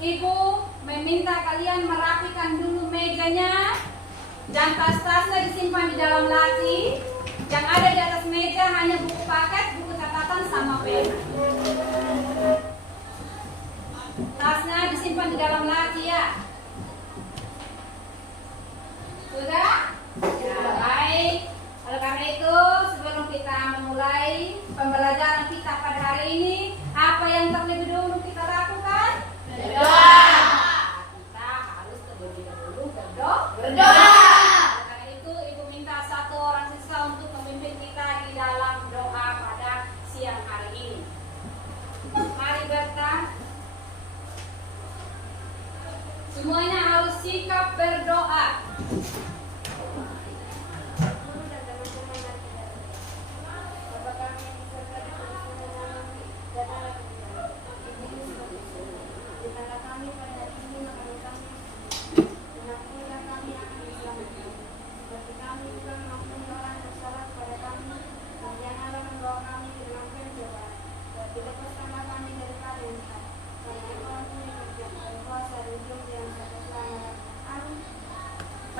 Ibu meminta kalian merapikan dulu mejanya dan tas-tasnya disimpan di dalam laci. Yang ada di atas meja hanya buku paket, buku catatan sama pena. Tasnya disimpan di dalam laci ya. Sudah? Ya, baik. Oleh karena itu, sebelum kita memulai pembelajaran kita pada hari ini, apa yang terlebih dahulu kita lakukan? Berdoa. Kita harus terlebih dahulu berdoa. Karena itu, Ibu minta satu orang siswa untuk memimpin kita di dalam doa pada siang hari ini. Mari Berta. Semuanya harus sikap berdoa.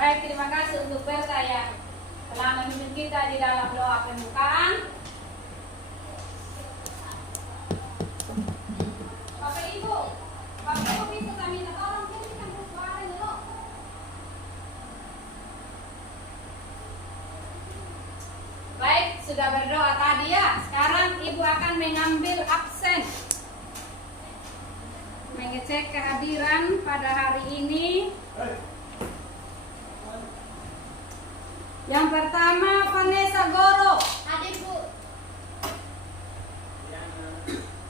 Baik, terima kasih untuk Berta yang telah memimpin kita di dalam doa pembukaan. Bapak Ibu bisa kami minta tolong tuliskan suara dulu. Baik, sudah berdoa tadi ya. Sekarang Ibu akan mengambil absen, mengecek kehadiran pada hari ini. Yang pertama, Vanessa Goro. Hadir, Bu.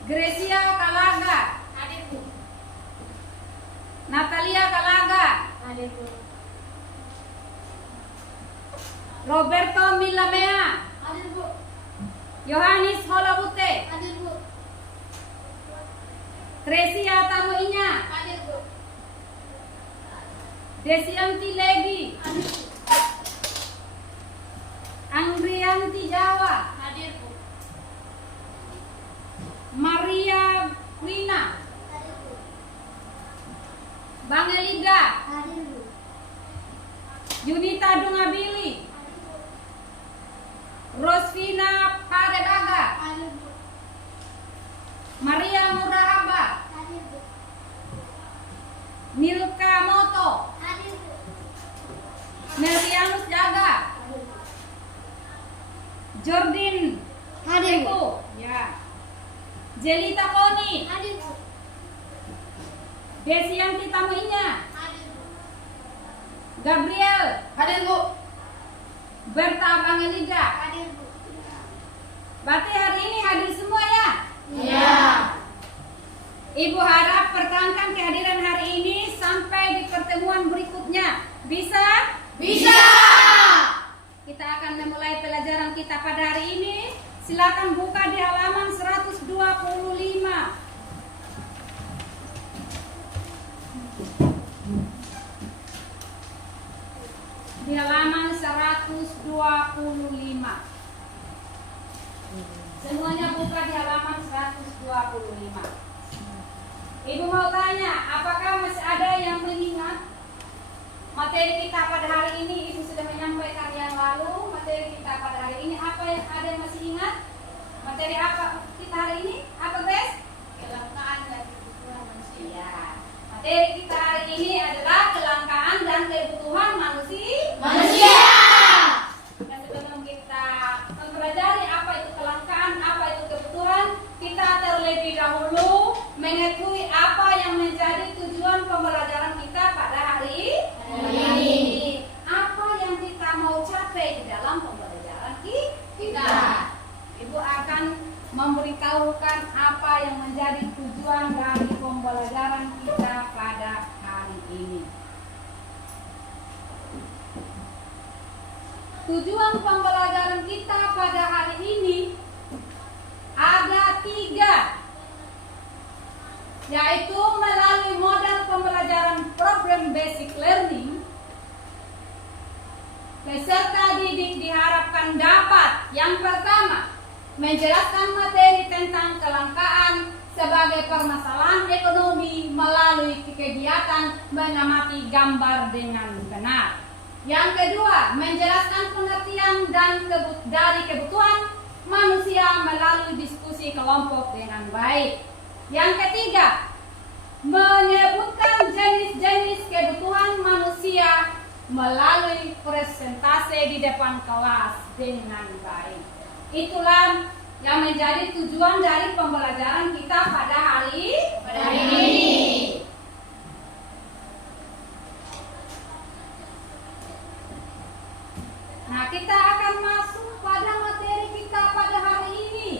Gracia Kalaga. Hadir, Bu. Natalia Kalaga. Hadir, Bu. Roberto Milamea. Hadir, Bu. Yohanis Holabute. Hadir, Bu. Tresia Tamuinya. Hadir, Bu. Desianti Legi. Hadir, Bu. Angrianti Jawa. Hadir, Bu. Maria Wina. Hadir, Bu. Bang Elida. Hadir, Bu. Junita Dungabili. Hadir, Bu. Rosvina Padebaga. Hadir, Bu. Maria Murahaba. Hadir, Bu. Milka Moto. Hadir, Bu. Melianus Jaga. Hadir, Bu. Jordin Hadir, Bu. Eko. Ya. Jelita Koni. Hadir, Bu. Desianti Tamuinya. Hadir, Bu. Gabriel. Hadir, Bu. Berta Bang Elida. Hadir, Bu. Berarti hari ini hadir semua ya? Iya. Ibu harap pertahankan kehadiran hari ini sampai di pertemuan berikutnya. Bisa? Bisa. Kita akan memulai pelajaran kita pada hari ini. Silakan buka di halaman 125. Di halaman 125. Semuanya buka di halaman 125. Ibu mau tanya, apakah masih ada yang mengingat materi kita pada hari ini? Ibu sudah menyampaikan yang lalu. Materi kita pada hari ini apa yang ada yang masih ingat? Materi apa kita hari ini? Apa guys? Kelangkaan dan kebutuhan manusia. Materi kita hari ini adalah kelangkaan dan kebutuhan manusia. Dan sebelum kita mempelajari apa itu kelangkaan, apa itu kebutuhan, kita terlebih dahulu mengetahui apa yang menjadi tujuan pembelajaran kita pada hari ini. Apa yang kita mau capai di dalam pembelajaran kita. Ibu akan memberitahukan apa yang menjadi tujuan dari pembelajaran kita pada hari ini. Tujuan pembelajaran kita pada hari ini ada 3, yaitu melalui model pembelajaran program basic learning. Peserta didik diharapkan dapat yang pertama menjelaskan materi tentang kelangkaan sebagai berbagai permasalahan ekonomi melalui kegiatan mengamati gambar dengan benar. Yang kedua, menjelaskan pengertian dan dari kebutuhan manusia melalui diskusi kelompok dengan baik. Yang ketiga, menyebutkan jenis-jenis kebutuhan manusia melalui presentasi di depan kelas dengan baik. Itulah yang menjadi tujuan dari pembelajaran kita pada hari ini. Nah, kita akan masuk pada materi kita pada hari ini,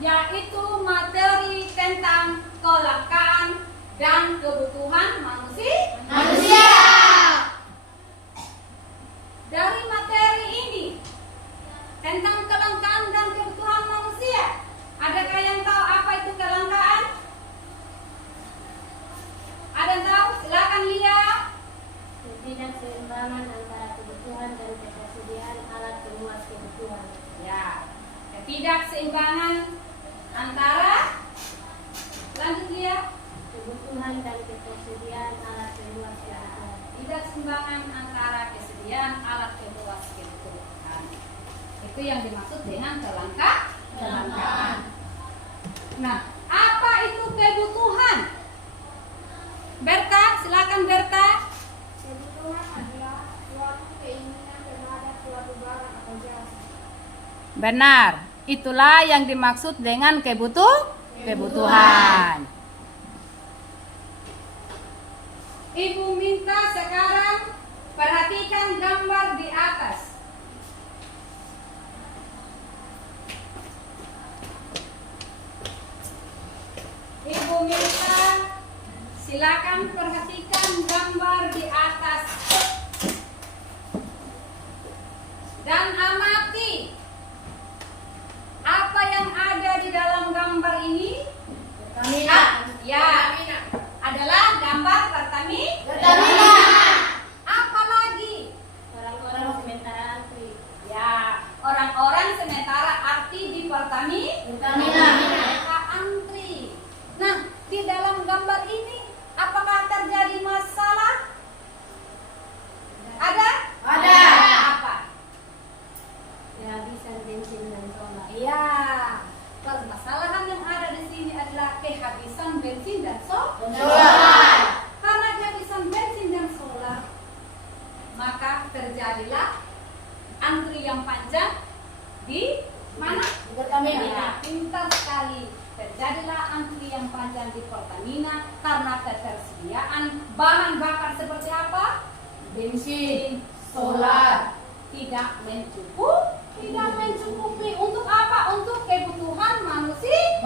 yaitu materi tentang kelangkaan dan kebutuhan manusia. Dari materi ini tentang kelangkaan dan kebutuhan manusia, adakah yang tahu apa itu kelangkaan? Ada yang tahu? Silakan lihat. Ketidakseimbangan antara kebutuhan dan ketersediaan alat pemuas kebutuhan. Ya, ketidakseimbangan antara, lanjut lihat, Kebutuhan dan ketersediaan alat pemuas kebutuhan. ketidakseimbangan antara kesediaan alat pemuas kebutuhan. Itu yang dimaksud dengan kelangkaan. Nah, apa itu kebutuhan? Berta, silakan Berta. Kebutuhan adalah suatu keinginan terhadap suatu barang atau jasa. Benar, itulah yang dimaksud dengan kebutuhan. Ibu minta sekarang perhatikan gambar di atas. Ibu minta silakan perhatikan gambar di atas dan amati apa yang ada di dalam gambar ini. Ya, adalah gambar Pertamina. Apa lagi? Orang-orang sementara antri. Ya, orang-orang sementara arti di Pertamina. Mereka antri. Nah, di dalam gambar ini apakah terjadi masalah? Ada? Apa? Kehabisan bensin dan solar. Iya. Permasalahan yang ada di sini adalah kehabisan bensin dan solar. Karena kehabisan bensin dan solar, maka terjadilah antri yang panjang di mana? Di Pertamina. Ya, pintar sekali. Terjadilah antri yang panjang di Pertamina karena ketersediaan bahan bakar seperti apa? Bensin, solar tidak mencukupi untuk apa? Untuk kebutuhan manusia.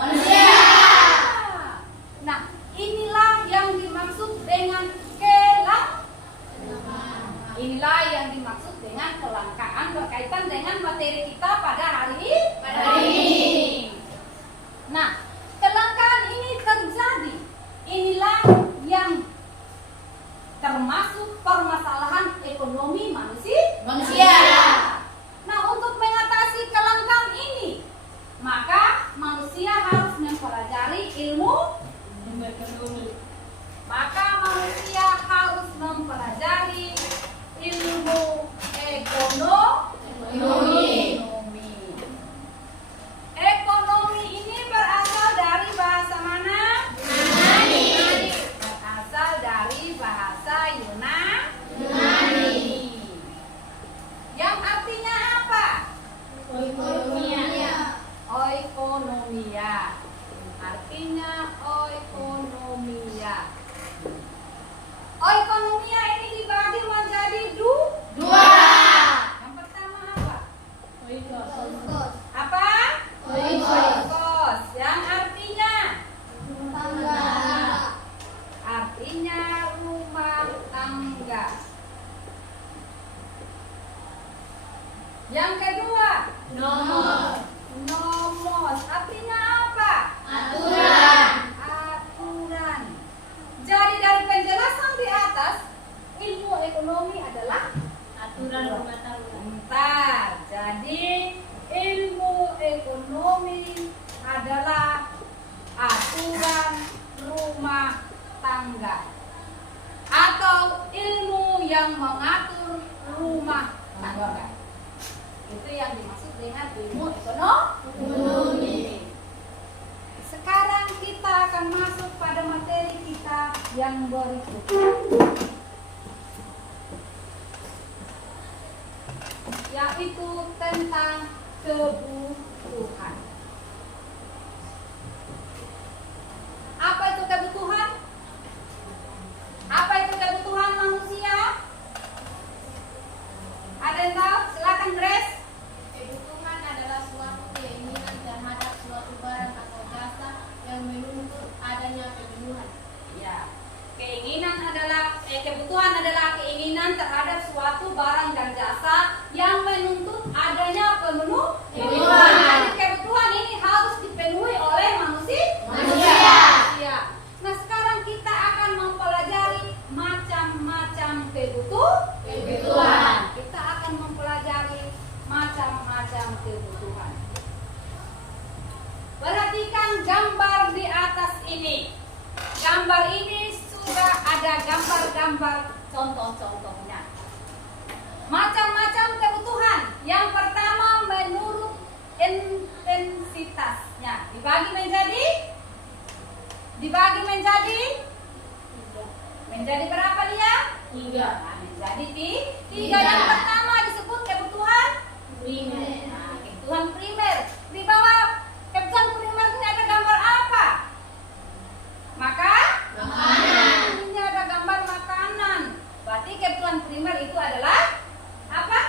Nah, inilah yang dimaksud dengan kelangkaan berkaitan dengan materi kita pada hari ini. Nah, kelangkaan ini terjadi. Inilah yang termasuk permasalahan ekonomi manusia. Nah, untuk mengatasi kelangkaan ini, maka manusia harus mempelajari ilmu ekonomi. Maka manusia harus mempelajari ilmu ekonomi. Ekonomi ini berasal dari bahasa mana? Yunani. Berasal dari bahasa Yunani. Yang artinya apa? Oikonomia. Artinya oikonomia. Oikonomia ini dibagi menjadi dua. Yang pertama apa? Apa? Oikos. Yang artinya rumah tangga. Yang kedua, nomos. Artinya apa? Aturan. Jadi dari penjelasan di atas, ilmu ekonomi adalah Aturan rumah tangga. bentar. Jadi ilmu ekonomi adalah dan rumah tangga, atau ilmu yang mengatur rumah tangga. Itu yang dimaksud dengan ilmu ekonomi. Sekarang kita akan masuk pada materi kita yang berikutnya, yaitu tentang kebutuhan. Apa itu kebutuhan? Apa itu kebutuhan manusia? Ada yang tahu? Silakan Grace. Kebutuhan adalah suatu keinginan terhadap suatu barang atau jasa yang menuntut adanya pemenuhan. Ya, kebutuhan adalah keinginan terhadap suatu barang dan jasa yang menuntut adanya pemenuhan. Jadi kebutuhan ini harus dipenuhi oleh manusia. Ya. Nah, sekarang kita akan mempelajari macam-macam kebutuhan. Kita akan mempelajari macam-macam kebutuhan. Perhatikan gambar di atas ini. Gambar ini sudah ada gambar-gambar contoh-contohnya. Macam-macam kebutuhan. Yang pertama menurut intensitasnya. Menjadi berapa dia? 3. Nah, menjadi 3. Yang pertama disebut kebutuhan primer. Nah, kebutuhan primer. Di bawah kebutuhan primer ini ada gambar apa? Makanan. Ini ada gambar makanan. Berarti kebutuhan primer itu adalah apa?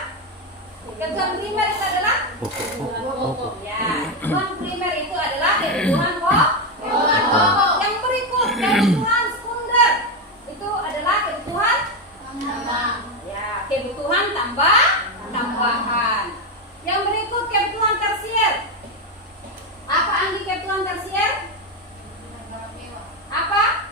Kebutuhan primer itu adalah pokok. Ya, kebutuhan primer itu adalah kebutuhan pokok. Yang berikut kebutuhan sekunder itu adalah kebutuhan tambahan. Ya, kebutuhan tambahan. Yang berikut kebutuhan tersier. Apa Andi kebutuhan tersier? Apa?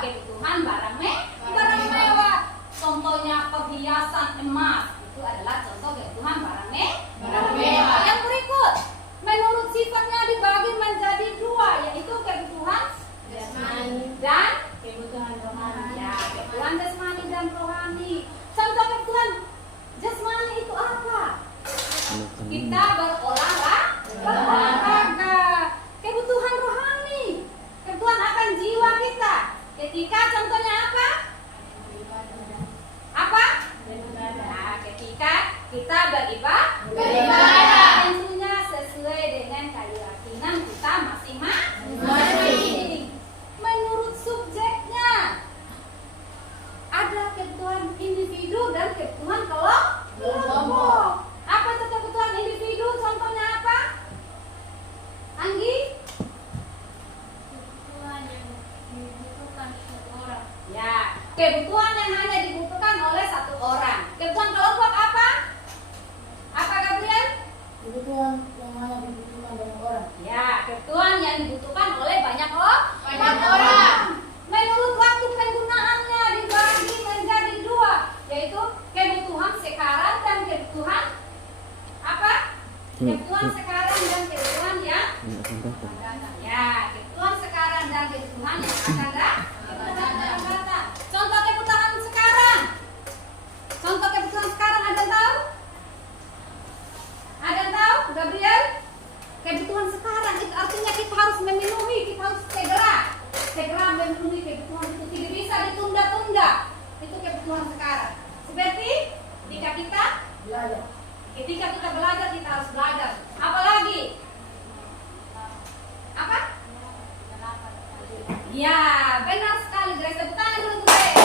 Kebutuhan barang mewah. Contohnya perhiasan emas itu adalah contoh kebutuhan barang mewah. Yang berikut menurut sifatnya dibagi menjadi 2, yaitu kebutuhan jasmani dan kebutuhan rohani. Ya, kebutuhan jasmani dan rohani. Contoh kebutuhan jasmani itu apa? Kita berolahraga. Kebutuhan rohani, kebutuhan akan jiwa kita. Ketika contohnya apa? Nah, ketika kita beribadah, tentunya sesuai dengan keyakinan kita masing-masing. Menurut subjeknya, ada kebutuhan individu dan kebutuhan kelompok. Apa itu kebutuhan individu? Contohnya apa? Anggi? Kebutuhan yang dibutuhkan satu orang. Ya, kebutuhan yang hanya dibutuhkan oleh satu orang. Kebutuhan kelompok apa? Apa Gabriel? Kebutuhan yang hanya dibutuhkan banyak orang. Ya, kebutuhan yang dibutuhkan oleh banyak orang. Menurut waktu penggunaannya dibagi menjadi 2, yaitu kebutuhan sekarang dan kebutuhan apa? Kebutuhan sekarang dan kebutuhan yang akan datang. Ya, kebutuhan sekarang dan kebutuhan yang akan datang. Contoh kebutuhan sekarang. Contoh kebutuhan sekarang ada yang tahu? Ada yang tahu? Gabriel? Kebutuhan sekarang itu artinya kita harus memenuhi, kita harus segera memenuhi kebutuhan itu, tidak bisa ditunda-tunda. Itu kebutuhan sekarang. Seperti ketika kita belajar. Ketika kita belajar, kita harus belajar. Apalagi? Apa? Ya, benar sekali. Grace, tepuk tangan dulu, Grace.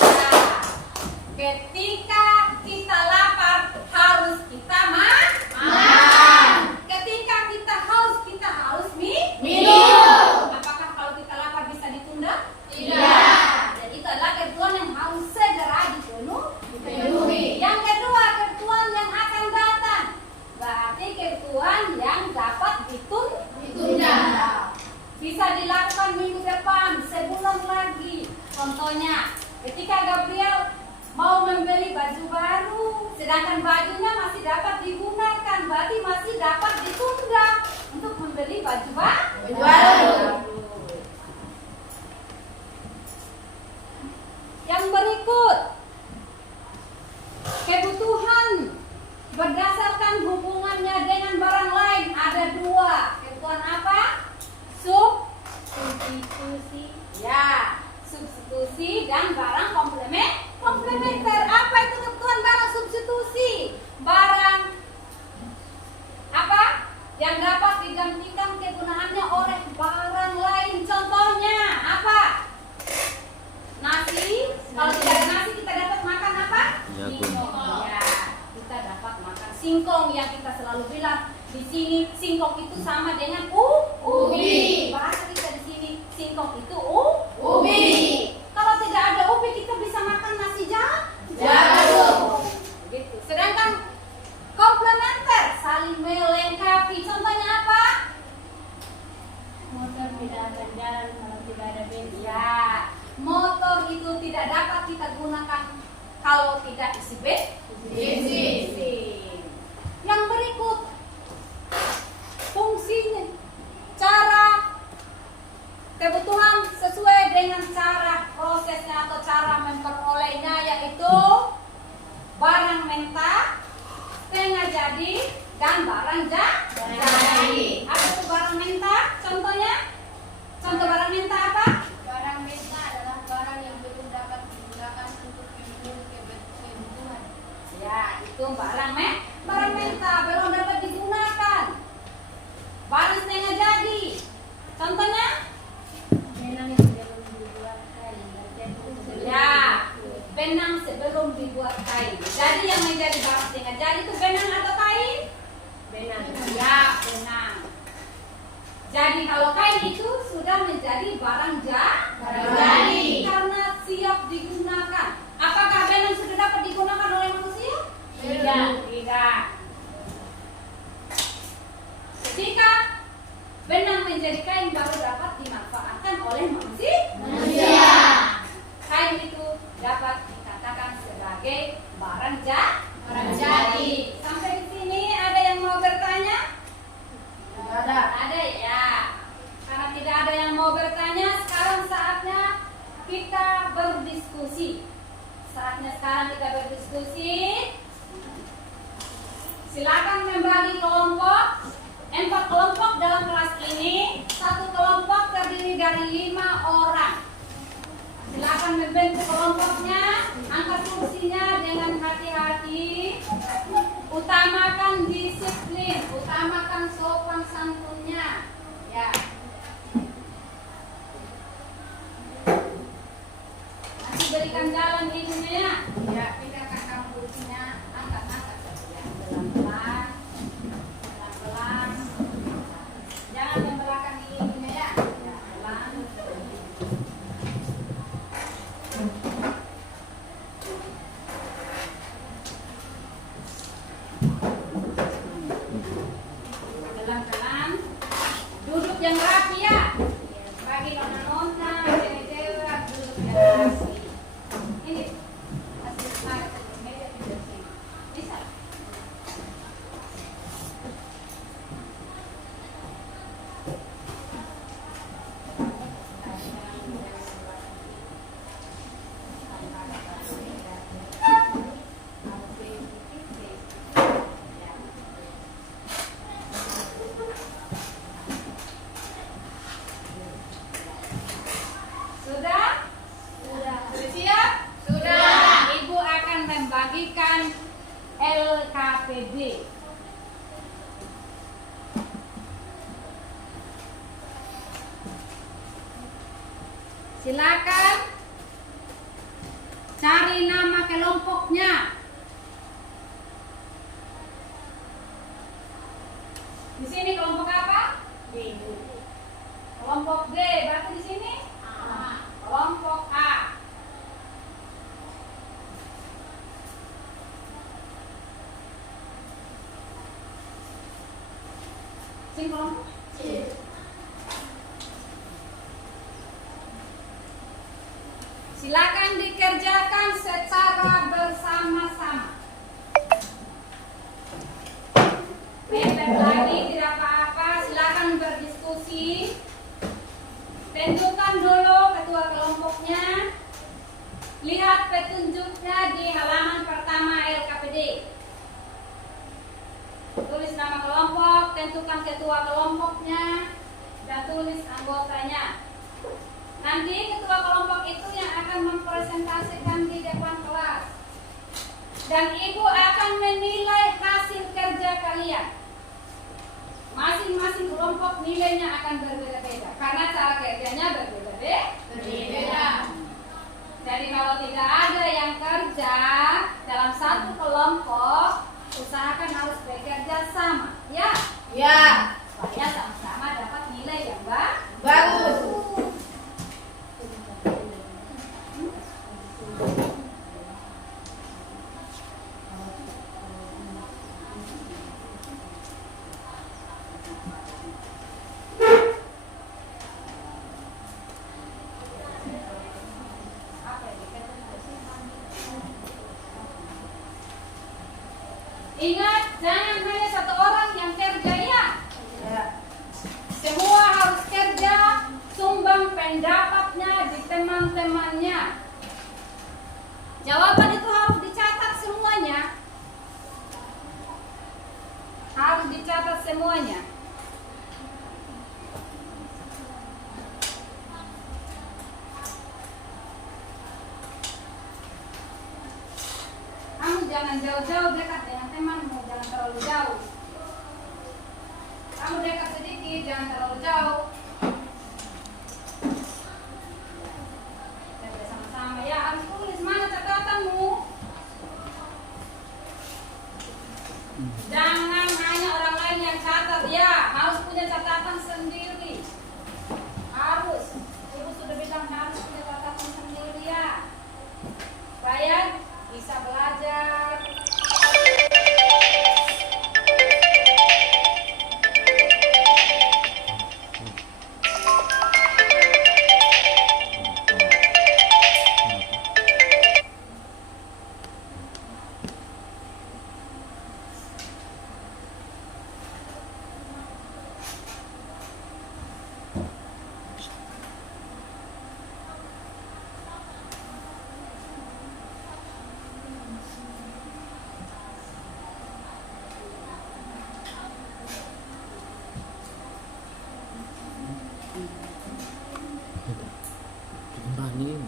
Nah, ketika kita lapar, harus kita makan. Ketika kita haus, kita harus minum. Apakah kalau kita lapar bisa ditunda? Tidak. Jadi itu adalah kebutuhan yang harus segera dipenuhi. Yang kedua, kebutuhan yang akan datang. Berarti kebutuhan yang dapat ditunda. Bisa dilakukan minggu depan, sebulan lagi. Contohnya, ketika Gabriel mau membeli baju baru, sedangkan bajunya masih dapat digunakan, berarti masih dapat ditunda untuk membeli membeli baju baru. Yang berikut, kebutuhan berdasarkan hubungannya dengan barang lain ada dua. Kebutuhan apa? Substitusi. Ya, substitusi dan barang komplementer. Apa itu kebutuhan barang substitusi? Barang apa yang dapat digantikan kegunaannya oleh barang lain. Contohnya apa? Nasi. Kalau tidak ada nasi kita dapat makan apa? Singkong. Ya, kita dapat makan singkong yang kita selalu bilang di sini singkong itu sama dengan ubi. Bahasa kita di sini singkong itu ubi. Kalau tidak ada ubi kita bisa makan nasi jagung. Gitu. Sedangkan komplementer saling melengkapi. Contohnya apa? Motor tidak akan jalan kalau tidak ada bensin. Ya, motor itu tidak dapat kita gunakan kalau tidak isi bensin. Yang berikut, fungsinya, cara kebutuhan sesuai dengan cara prosesnya atau cara memperolehnya, yaitu barang mentah, setengah jadi, dan barang jadi. Apa itu barang mentah? Contohnya? Contoh barang mentah apa? Barang mentah adalah barang yang belum dapat digunakan untuk memenuhi kebutuhan. Ya, itu barang mentah belum dapat digunakan. Barang setengah jadi. Contohnya? Benang yang belum dibuat kain. Ya, benang sebelum dibuat kain. Jadi yang menjadi barang setengah jadi itu benang atau kain? Benang. Ya, benang. Jadi kalau kain itu sudah menjadi barang jadi karena siap digunakan. Apakah benang sudah dapat digunakan oleh manusia? Tidak. Ketika benang menjadi kain baru dapat dimanfaatkan oleh manusia. Kain itu dapat dikatakan sebagai barang jadi. Sampai di sini ada yang mau bertanya? Ada ya. Karena tidak ada yang mau bertanya, sekarang saatnya kita berdiskusi. Sekarang kita berdiskusi. Silakan membagi kelompok. 4 kelompok dalam kelas ini. 1 kelompok terdiri dari 5 orang. Silakan membentuk kelompoknya. Angkat kursinya dengan hati-hati. Utamakan disiplin, utamakan sopan santunnya. Ya. Nanti berikan jalan ibunya. Ya, pindahkan kamu kursinya. Angkat saja. Pelan-pelan. Pelan-pelan. Jangan membelakangi ibunya ya. Ya, pelan. Pelan-pelan. Duduk yang rapi ya. Bagi nona-nona, cewek-cewek duduk yang rapi. Ini hasil semangat meja di sini. Bisa. Sudah? Sudah siap? Sudah. Ibu akan membagikan LKPD. Silakan cari nama kelompoknya. Di sini kelompok apa? B. Kelompok D. Berarti di sini? A. Kelompok A. Sini kelompok C. Silakan dikerjakan secara bersama-sama. Mepet lagi tidak apa-apa. Silakan diskusi. Tentukan dulu ketua kelompoknya. Lihat petunjuknya di halaman pertama LKPD. Tulis nama kelompok, tentukan ketua kelompoknya, dan tulis anggotanya. Nanti ketua kelompok itu yang akan mempresentasikan di depan kelas. Dan ibu akan menilai hasil kerja kalian. Masing-masing kelompok nilainya akan berbeda-beda karena cara kerjanya berbeda. Jadi kalau tidak ada yang kerja dalam satu kelompok, usahakan harus bekerja sama, ya? Ya, Supaya sama-sama dapat nilai yang bagus. Ingat, jangan hanya satu orang yang kerja, ya. Ya. Semua harus kerja, sumbang pendapatnya di teman-temannya. Jawaban itu harus dicatat semuanya. Harus dicatat semuanya. Kamu jangan jauh-jauh, dekat dengan temanmu, jangan terlalu jauh. Kamu dekat sedikit, jangan terlalu jauh. Kerja sama-sama, ya. Harus tulis mana catatanmu. Jangan hanya orang lain yang catat, ya. Harus punya catatan sendiri. Harus. Ibu sudah bilang harus punya catatan sendiri, ya. Supaya bisa belajar. Banding.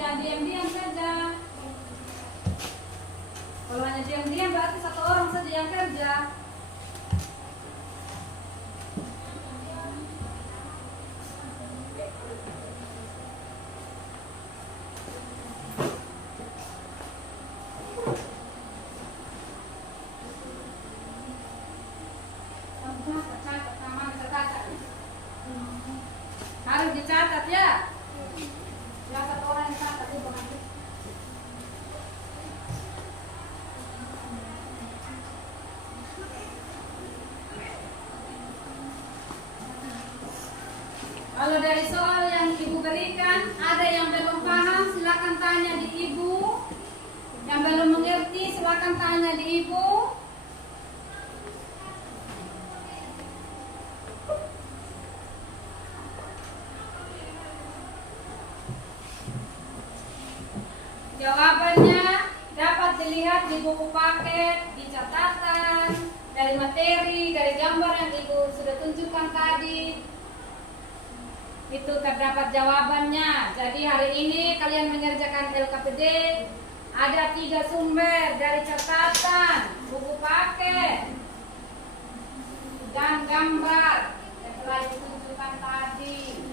Jangan diam-diam saja. Kalau hanya diam-diam berarti satu orang saja yang kerja. Harus dicatat, ya. Ya, satu orang yang catat itu nanti. Kalau dari soal yang ibu berikan, ada yang belum paham, silakan tanya di ibu. Yang belum mengerti, silakan tanya di ibu. Jawabannya dapat dilihat di buku paket, di catatan, dari materi, dari gambar yang ibu sudah tunjukkan tadi. Itu terdapat jawabannya. Jadi hari ini kalian mengerjakan LKPD, ada 3 sumber dari catatan, buku paket, dan gambar yang telah ditunjukkan tadi.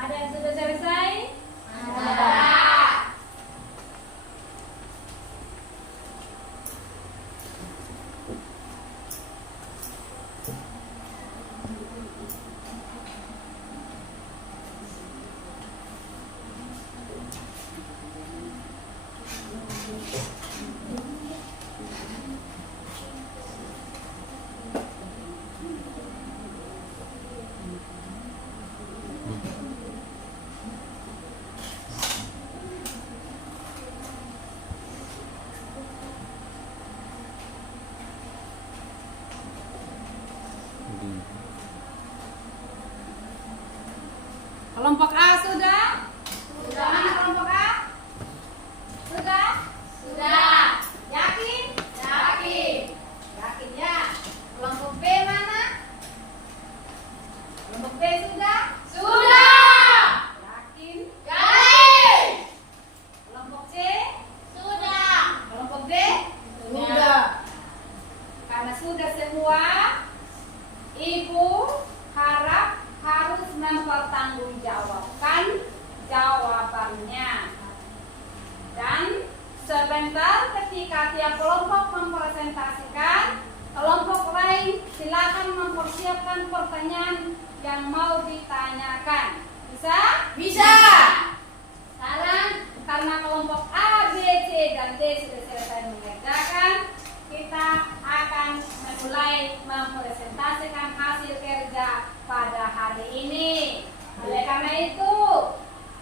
Ada yang sudah selesai? Kelompok A sudah? Sudah. Mana kelompok A? Sudah? Sudah. Yakin? Yakin. Yakin ya. Kelompok B mana? Kelompok B sudah? Sudah. Yakin? Yakin. Kelompok C? Sudah. Kelompok D? Sudah. Karena sudah semua, Ibu harap harus mempertanggungjawabkan jawabannya. Dan sebentar ketika tiap kelompok mempresentasikan, kelompok lain silakan mempersiapkan pertanyaan yang mau ditanyakan. Bisa? Bisa. Sekarang LKPD sudah selesai mengerjakan, kita akan memulai mempresentasikan hasil kerja pada hari ini. Oleh karena itu,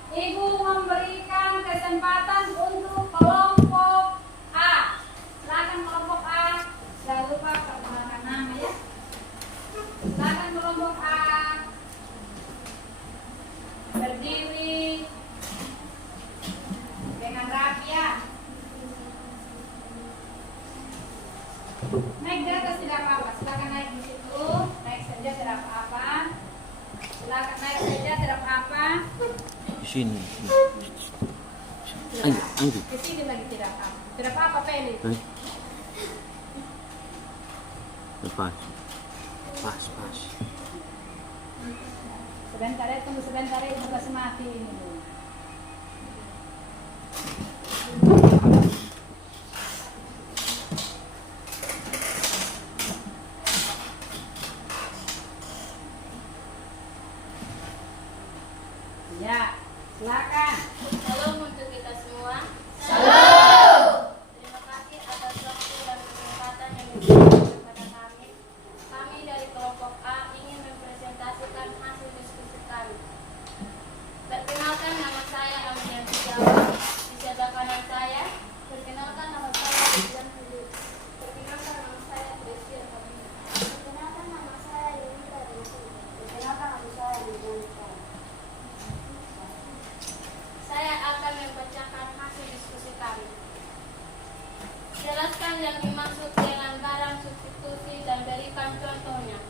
Ibu memberikan kesempatan untuk kelompok A. Silakan kelompok A. Jangan lupa perkenalkan nama ya. Silakan kelompok A. Berdiri dengan rapi ya. Naik di atas tidak apa-apa. Silakan naik di situ. Naik saja tidak apa-apa. Silakan naik saja tidak apa-apa. Sini. Anggi. Ke sini lagi tidak apa-apa. Tidak apa-apa, Peli. Pas. Pas. Sebentar ya, tunggu sebentar ya, Ibu kasih mati ini dulu. Ya, silakan. Salam untuk kita semua. Terima kasih atas waktu dan kesempatan yang diberikan kepada kami. Kami dari kelompok A ingin mempresentasikan hasil diskusi kami. Perkenalkan, nama saya Amrian Jawa. Di sebelah kanan saya. Perkenalkan, nama saya Dian Hulu. Perkenalkan, nama saya Desi Arkamina. Perkenalkan, nama saya Yunita Desi. Perkenalkan, nama saya Yunita. Saya akan membacakan hasil diskusi kami. Jelaskan yang dimaksud dengan barang substitusi dan berikan contohnya.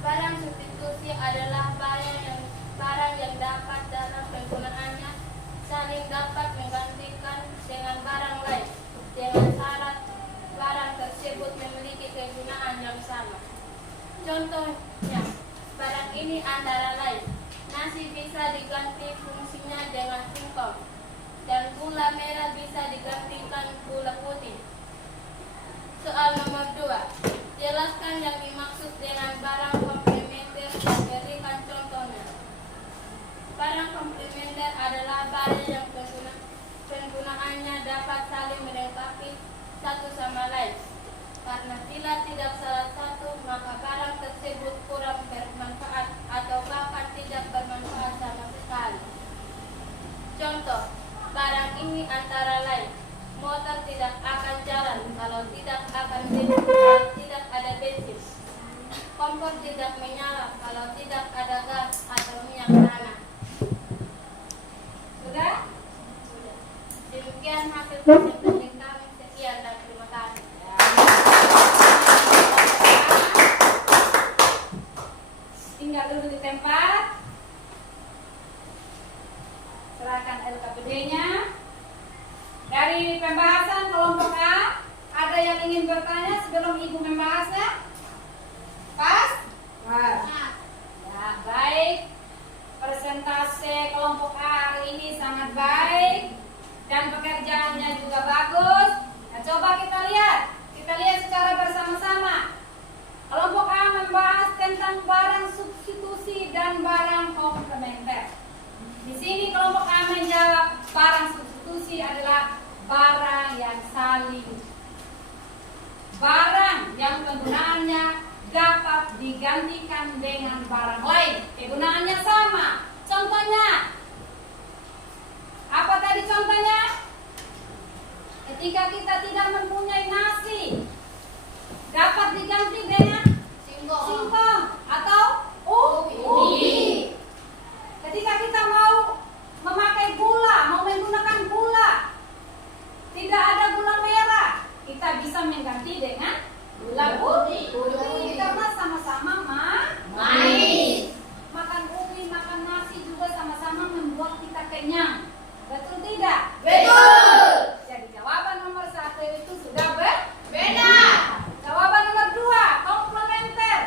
Barang substitusi adalah barang yang dapat dalam penggunaannya saling dapat menggantikan dengan barang lain dengan syarat barang tersebut memiliki kegunaan yang sama. Contohnya, barang ini antara lain nasi bisa diganti fungsinya dengan singkong, dan gula merah bisa digantikan gula putih. Soal nomor 2. Jelaskan yang dimaksud dengan barang komplementer dan berikan contohnya. Barang komplementer adalah barang yang penggunaannya dapat saling melengkapi satu sama lain. Karena bila tidak salah satu, maka barang tersebut kurang bermanfaat atau bahkan tidak bermanfaat sama sekali. Contoh, barang ini antara lain, motor tidak akan jalan kalau tidak ada bensin. Kompor tidak menyala kalau tidak ada gas atau minyak tanah. Sudah? Sudah. Demikian hasil presentasi kami. Sekian dan terima kasih. Tinggal dulu di tempat. Serahkan LKPD-nya. Dari pembahasan kelompok A, ada yang ingin bertanya sebelum Ibu membahasnya? Pas? Ya, baik. Persentase kelompok A hari ini sangat baik dan pekerjaannya juga bagus. Nah, coba kita lihat secara bersama-sama. Kelompok A membahas tentang barang substitusi dan barang komplementer. Di sini kelompok A menjawab barang substitusi adalah barang yang penggunaannya dapat digantikan dengan barang lain. Kegunaannya sama. Contohnya, apa tadi contohnya? Ketika kita tidak mempunyai nasi, dapat diganti dengan singkong atau ubi. Ketika kita mau memakai gula, mau menggunakan gula, tidak ada gula merah, kita bisa mengganti dengan gula putih karena sama-sama manis. Makan ubi, makan nasi juga sama-sama membuat kita kenyang. Betul tidak? Betul. Jadi jawaban nomor 1 itu sudah benar. Jawaban nomor 2, komplementer.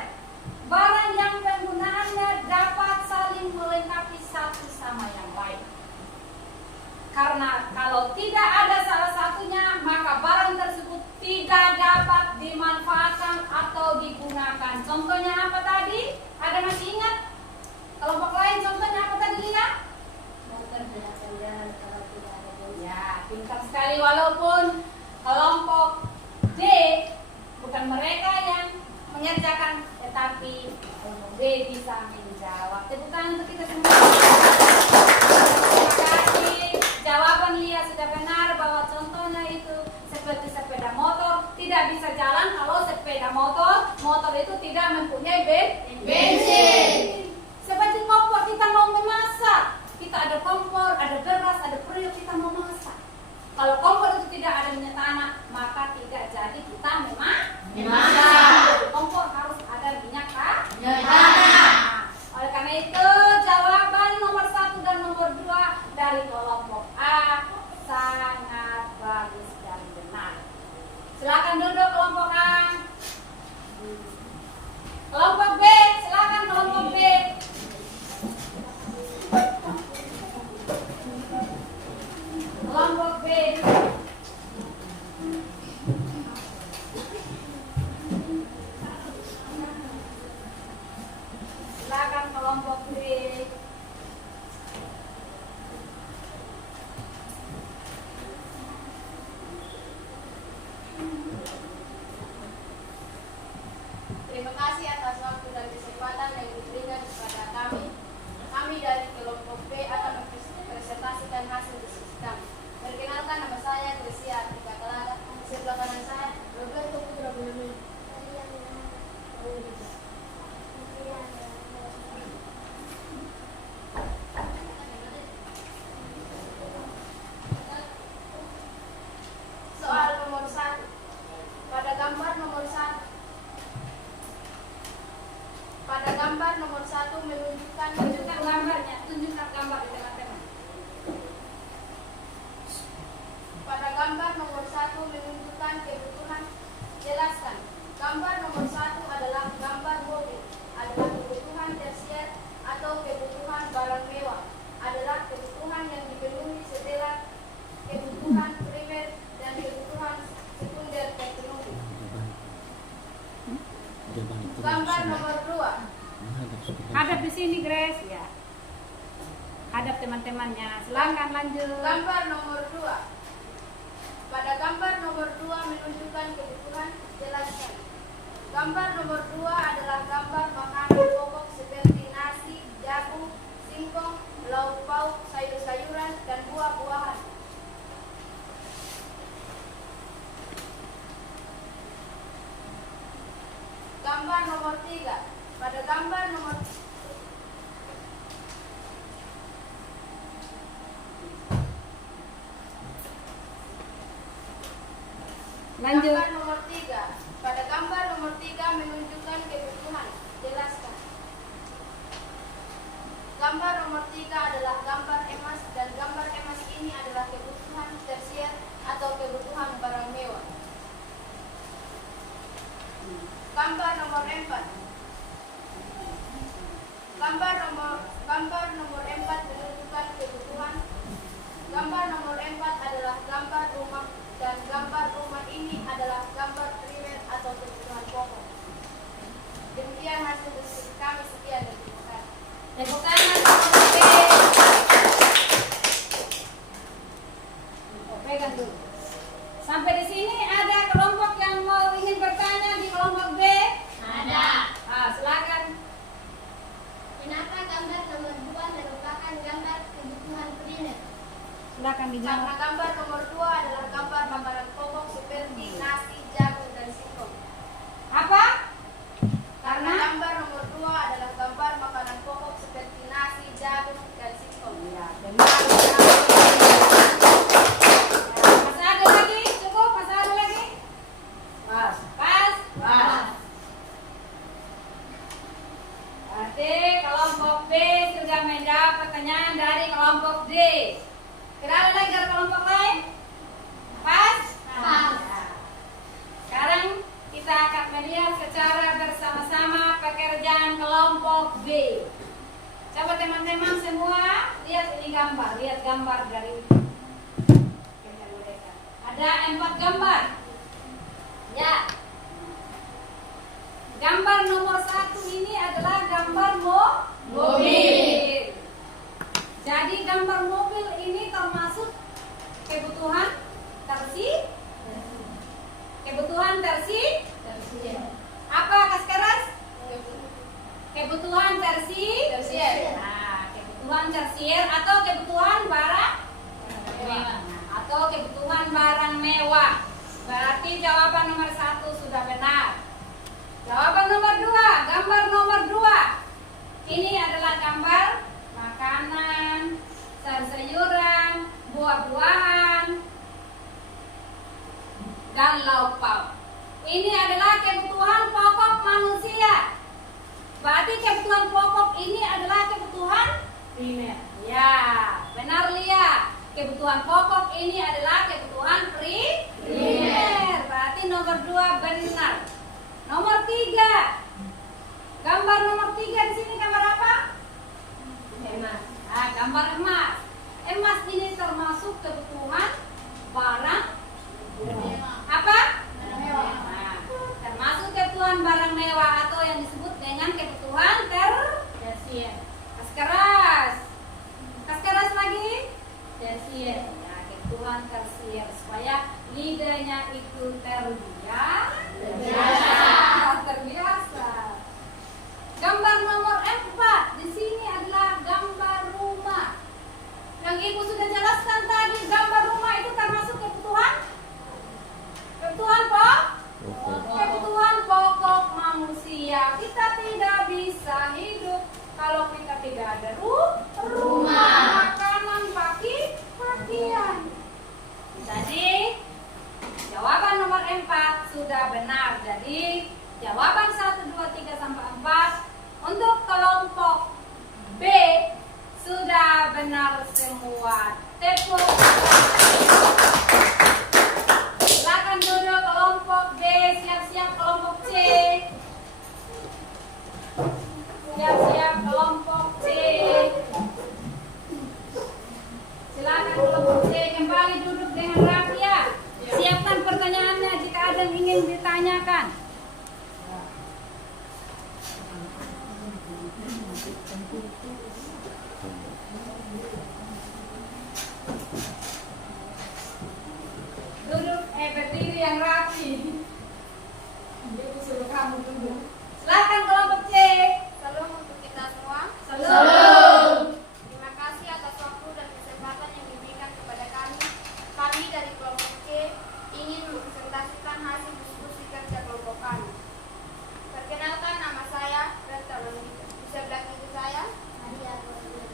Barang yang penggunaannya dapat saling melengkapi satu sama yang lain. Karena kalau tidak ada salah satunya, maka barang tersebut tidak dapat dimanfaatkan atau digunakan. Contohnya apa tadi? Ada masih ingat? Kelompok lain contohnya apa tadi, Lina? Motor tidak akan jalan kalau tidak ada bensin. Ya, pintar sekali walaupun kelompok D bukan mereka yang mengerjakan, tetapi kelompok B bisa menjawab. Tepuk tangan untuk kita semua. Terima kasih. Jawaban Lia sudah benar bahwa contohnya itu seperti sepeda motor tidak bisa jalan kalau sepeda motor itu tidak mempunyai bensin. Seperti kompor kita mau memasak, kita ada kompor, ada beras, ada periuk, kita mau masak. Kalau kompor itu tidak ada minyak tanah, maka tidak jadi kita memasak. Kompor harus ada minyak tanah. Oleh karena itu jawaban nomor 1 dan nomor 2 dari kelompok A sangat bagus dan benar. Silakan duduk kelompok A. Kelompok B, silakan kelompok B. Kelompok B. Silakan kelompok B. Terima kasih atas waktu dan kesempatan yang diberikan kepada kami. Kami dari kelompok B akan mempresentasikan hasil diskusi kami. Perkenalkan, nama saya Gresia Artika Kelada. Sebelah kanan saya Roberto Putra Bumi. Soal nomor 1. Pada gambar nomor 1 menunjukkan gambarnya, tunjukkan gambar di teman-teman. Pada gambar nomor 1 menunjukkan kebutuhan. Jelaskan. Gambar nomor 1 adalah gambar mobil, adalah kebutuhan tersier atau kebutuhan barang mewah, adalah kebutuhan yang dipenuhi setelah kebutuhan primer dan kebutuhan sekunder terpenuhi. Gambar nomor 2. Hadap di sini Grace ya. Hadap teman-temannya. Silakan lanjut. Gambar nomor 2. Pada gambar nomor 2 menunjukkan kebutuhan. Jelaskan. Gambar nomor 2 adalah gambar makanan pokok seperti nasi, jagung, singkong, lauk pauk, sayur-sayuran, dan buah-buahan. Gambar nomor 3. Pada gambar nomor Lanjut. Gambar nomor 3. Pada gambar nomor 3 menunjukkan kebutuhan. Jelaskan. Gambar nomor 3 adalah gambar emas, dan gambar emas ini adalah kebutuhan tersier atau kebutuhan barang mewah. Gambar nomor 4. Gambar nomor 4 menunjukkan kebutuhan. Gambar nomor 4 adalah gambar rumah, dan gambar rumah ini adalah gambar primer atau kebutuhan pokok. Demikian hasil diskusi kami. Sekian dan terima kasih. Tepuk tangan kelompok B. Pegang dulu. Sampai di sini ada kelompok yang mau ingin bertanya di kelompok B? Ada. Silakan. Kenapa gambar nomor 2 merupakan gambar kebutuhan primer? Silakan dijawab. Karena gambar nomor 2 adalah gambar makanan pokok seperti nasi, jagung, dan singkong. Apa? Karena gambar nomor 2 adalah gambar makanan pokok seperti nasi, jagung, dan singkong. Ya, benar. Masih ada lagi? Cukup? Masih ada lagi? Pas. Berarti kelompok B sudah menjawab pertanyaan dari kelompok D. Kira ada lagi dari kelompok lain? Pas? Ya. Sekarang kita akan melihat secara bersama-sama pekerjaan kelompok B. Coba teman-teman semua lihat ini gambar. Lihat gambar dari ada 4 gambar. Ya. Gambar nomor 1 ini adalah gambar mobil. Jadi gambar mobil ini termasuk kebutuhan jawaban nomor 1 sudah benar. Jawaban nomor 2, gambar nomor 2. Ini adalah gambar makanan, sayur-sayuran, buah-buahan, dan lauk pauk. Ini adalah kebutuhan pokok manusia. Berarti kebutuhan pokok ini adalah kebutuhan primer. Ya, benar Lia. Kebutuhan pokok ini adalah kebutuhan primer. Berarti nomor 2 benar. Nomor 3. Gambar nomor 3 di sini gambar apa? Emas. Nah, gambar emas. Emas ini termasuk kebutuhan barang apa? Nah, termasuk kebutuhan barang mewah atau yang disebut dengan kebutuhan tersier. Kas keras lagi? Tersier. Ya, kebutuhan tersier supaya lidahnya itu terbiasa. Gambar nomor 4 di sini adalah gambar rumah. Yang ibu sudah jelaskan tadi, gambar rumah itu termasuk kebutuhan kebutuhan pokok manusia. Kita tidak bisa hidup kalau kita tidak ada rumah, makanan, pakaian. Jadi jawaban nomor 4 sudah benar. Jadi jawaban 1, 2, 3 sampai 4 untuk kelompok B sudah benar semua. Tepuk. Silakan duduk kelompok B, siap-siap kelompok C. Siap-siap kelompok C. Silakan kelompok C kembali duduk dengan rapi ya. Siapkan pertanyaannya jika ada yang ingin ditanyakan. Duduk, berdiri yang rapi. Ibu suruh kamu duduk. Silakan kelompok C. Salam untuk kita semua. Salam. Terima kasih atas waktu dan kesempatan yang diberikan kepada kami. Kami dari kelompok C ingin mempresentasikan hasil diskusi kerja kelompok kami. Perkenalkan, nama saya Reta Mandika. Di sebelah kiri saya Nadia Bordir.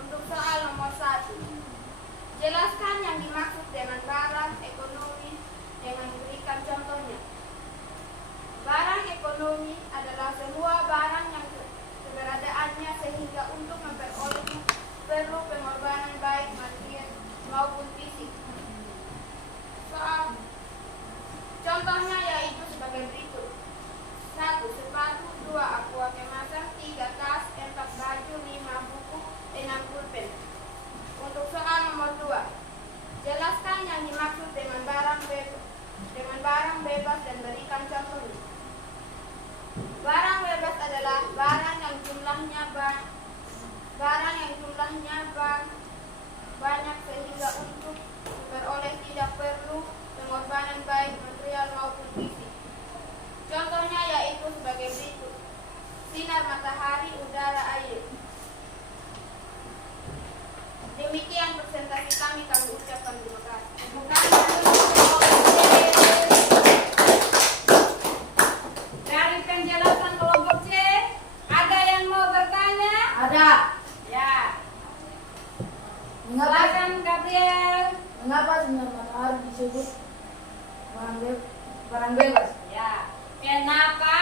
Untuk soal nomor 1, jelaskan yang dimaksud dengan barang ekonomi dengan memberikan contohnya. Barang ekonomi adalah semua barang yang keberadaannya sehingga untuk memperolehnya perlu pengorbanan baik material maupun fisik. Soal contohnya yaitu sebagai berikut: 1. Sepatu, 2. Aqua kemasan, 3. Tas, 4. Baju, 5. Buku, 6. pulpen. Untuk soal nomor 2, jelaskan yang dimaksud dengan barang bebas dan berikan contohnya. Barang bebas adalah barang yang jumlahnya banyak sehingga untuk diperoleh tidak perlu pengorbanan baik material maupun fisik. Contohnya yaitu sebagai berikut: sinar matahari, udara, air. Demikian presentasi kami ucapkan terima kasih. Dari penjelasan kelompok C, ada yang mau bertanya? Ada. Ya. Mengapa Silakan Gabriel. sinar matahari disebut barang bebas? Ya. Kenapa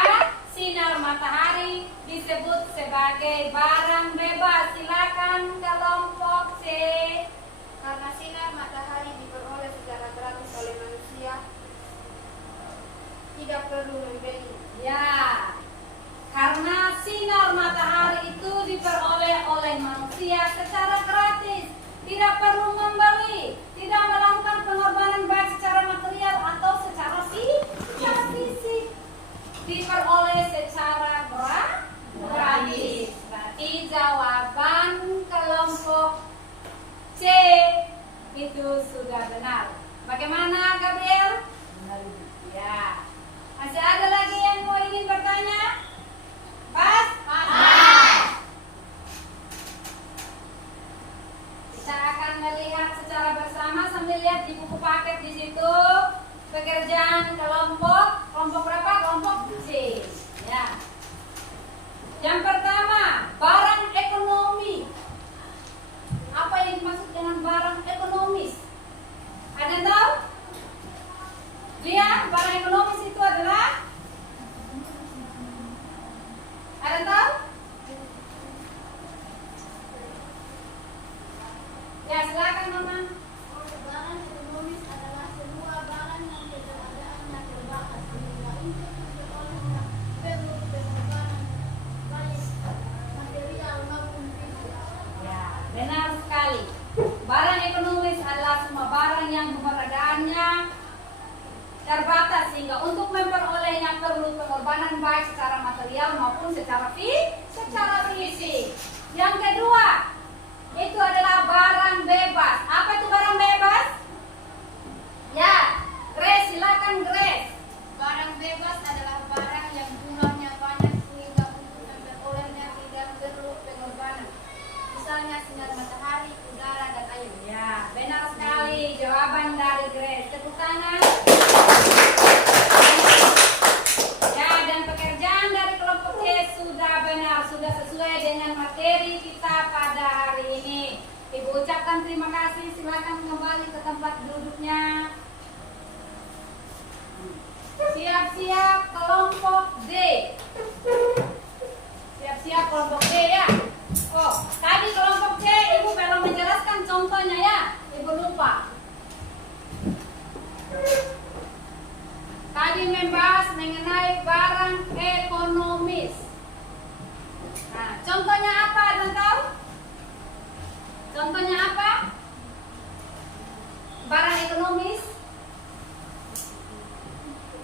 sinar matahari disebut sebagai barang bebas? Silakan kelompok C. Karena sinar matahari diperoleh secara gratis oleh manusia, tidak perlu membeli. Ya. Karena sinar matahari itu diperoleh oleh manusia secara gratis, tidak perlu membeli, tidak melakukan pengorbanan baik secara material atau secara fisik, diperoleh secara gratis. Berarti jawaban kelompok C itu sudah benar. Bagaimana Gabriel? Benar, Ibu. Ya. Masih ada lagi yang mau ingin bertanya? Pas? Kita akan terbatas sehingga untuk memperolehnya perlu pengorbanan baik secara material maupun secara fisik. Yang kedua, itu adalah barang bebas. Apa itu barang bebas? Ya, Grace, silakan Grace. Barang bebas adalah barang yang jumlahnya banyak sehingga untuk memperolehnya tidak perlu pengorbanan. Misalnya sinar matahari, udara, dan air. Ya, benar sekali jawaban dari Grace. Tepuk tangan. Ya, dan pekerjaan dari kelompok C sudah benar, sudah sesuai dengan materi kita pada hari ini. Ibu ucapkan terima kasih. Silakan kembali ke tempat duduknya. Siap-siap kelompok D. Siap-siap kelompok D ya. Oh, tadi kelompok C Ibu belum menjelaskan contohnya ya. Ibu lupa. Tadi membahas mengenai barang ekonomis. Nah, contohnya apa? Ada yang tahu? Contohnya apa? Barang ekonomis.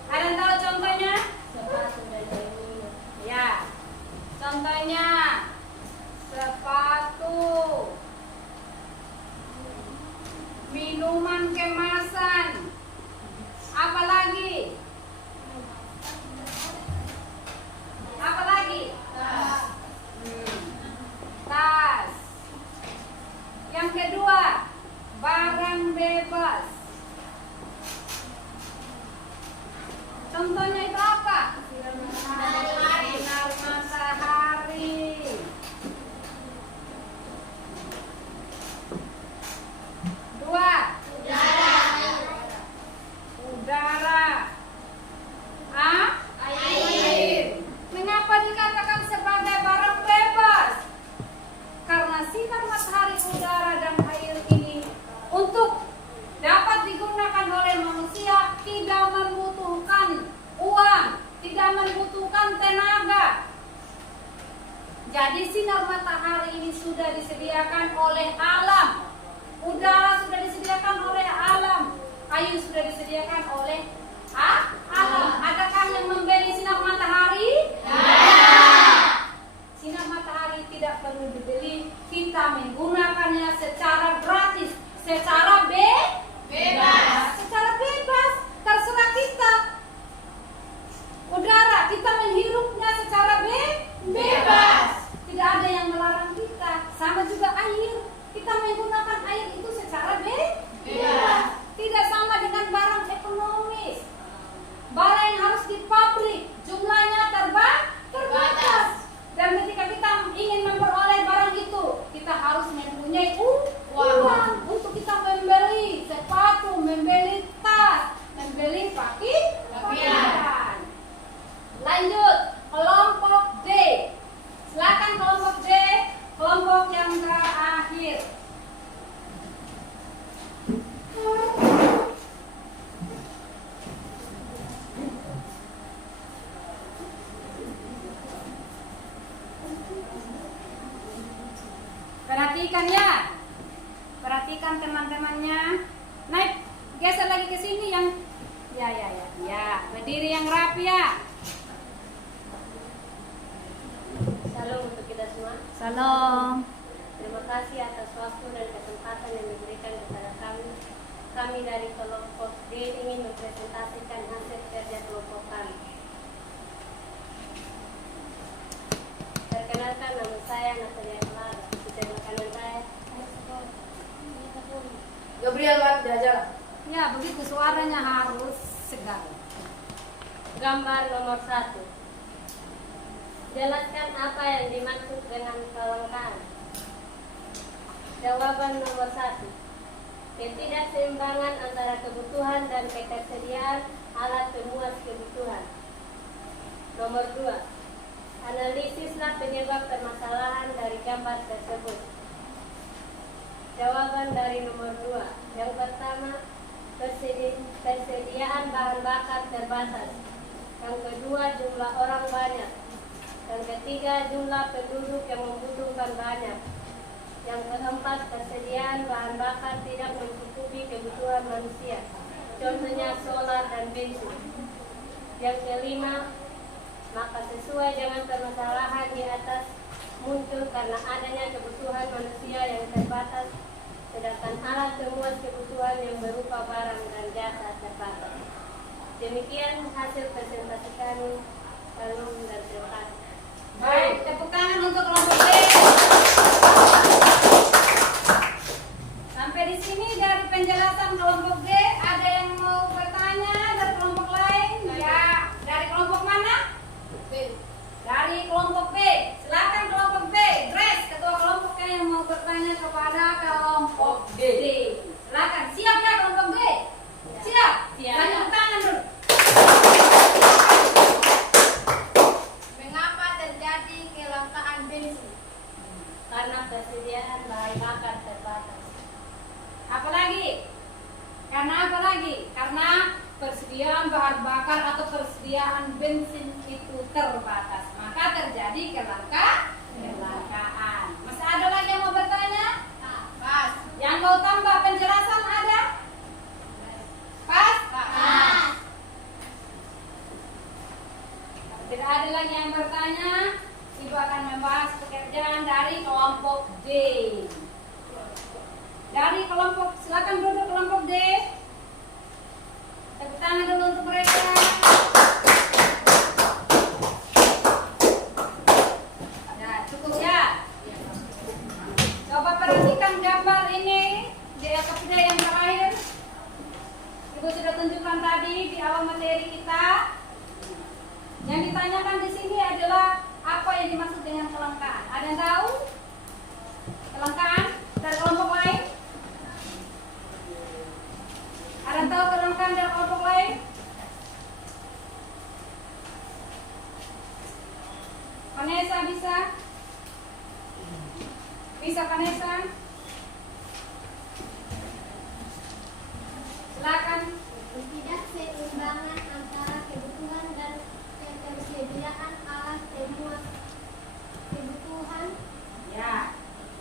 Ada yang tahu contohnya? Sepatu dan air minum. Ya. Contohnya sepatu, minuman kemasan. Apa lagi? Apa lagi? Tas. Yang kedua, barang bebas. Contohnya itu apa? Sinar matahari. Dua. Udara. Air. Mengapa dikatakan sebagai barang bebas? Karena sinar matahari, udara, dan air ini untuk dapat digunakan oleh manusia tidak membutuhkan uang, tidak membutuhkan tenaga. Jadi sinar matahari ini sudah disediakan oleh alam. Udara sudah disediakan oleh alam. Air sudah disediakan oleh alam. Adakah yang membeli sinar matahari? Sinar matahari tidak perlu dibeli. Kita menggunakannya secara gratis, secara bebas. Secara bebas, terserah kita. Udara, kita menghirupnya secara bebas. Tidak ada yang melarang kita. Sama juga air, kita menggunakan air itu secara bebas. Tidak sama dengan barang ekonomis. Barang yang harus di pabrik, jumlahnya terbatas. Dan ketika kita ingin memperoleh barang itu, kita harus mempunyai uang untuk kita membeli sepatu, membeli tas, membeli pakaian. Lanjut, kelompok D. Silakan kelompok D, kelompok yang terakhir. Perhatikan ya. Perhatikan teman-temannya. Naik, geser lagi ke sini yang ya. Berdiri yang rapi ya. Salam untuk kita semua. Salam. Terima kasih atas waktu dan kesempatan yang diberikan kepada kami. Kami dari kelompok D ingin mempresentasikan hasil kerja kelompok kami. Perkenalkan, nama saya Natalia Clara. Kita makanan saya. Gabriel Diajar. Ya, begitu suaranya harus segar. Gambar nomor 1. Jelaskan apa yang dimaksud dengan kelangkaan. Jawaban nomor 1. Ketidakseimbangan antara kebutuhan dan ketersediaan alat pemuas kebutuhan. Nomor 2. Analisislah penyebab permasalahan dari gambar tersebut. Jawaban dari nomor 2. Yang pertama, persediaan bahan bakar terbatas. Yang kedua, jumlah orang banyak. Yang ketiga, jumlah penduduk yang membutuhkan banyak. Yang keempat, persediaan bahan bakar tidak mencukupi kebutuhan manusia. contohnya solar dan bensin. Yang kelima, maka sesuai dengan permasalahan di atas muncul karena adanya kebutuhan manusia yang terbatas, sedangkan alat pemuas kebutuhan yang berupa barang dan jasa terbatas. Demikian hasil presentasi kami. Salam dan terima kasih. Baik, tepuk tangan untuk kelompok B. Sampai di sini dari penjelasan kelompok B, ada yang mau bertanya dari kelompok lain? Ya, dari kelompok mana? Dari kelompok B. Silakan kelompok B. Grace, ketua kelompoknya yang mau bertanya kepada kelompok D. Silakan. Siap ya kelompok B? Siap. Siap. Tanya tangan dulu. Mengapa terjadi kelangkaan bensin? Karena persediaan bahan bakar terbatas. Apalagi? Karena apa lagi? Karena persediaan bahan bakar atau persediaan bensin itu terbatas, maka terjadi kelangkaan. Masih ada lagi yang mau bertanya? Pas. Yang mau tambah penjelasan ada? Pas? Tidak ada lagi yang bertanya. Ibu akan membahas pekerjaan dari kelompok D. Dari kelompok, silakan duduk kelompok D. Tepuk tangan dulu untuk mereka. Ya, cukup ya. Coba perhatikan gambar ini di LKPD yang terakhir. Ibu sudah tunjukkan tadi di awal materi kita. Yang ditanyakan di sini adalah apa yang dimaksud dengan kelangkaan. Ada yang tahu? Kelangkaan dari kelompok lain? Ada yang tahu kelangkaan dari kelompok lain? Vanessa bisa? Bisa Vanessa? Silakan. Ketidakseimbangan antara kebutuhan dan ketersediaan alat pemuas kebutuhan. Ya.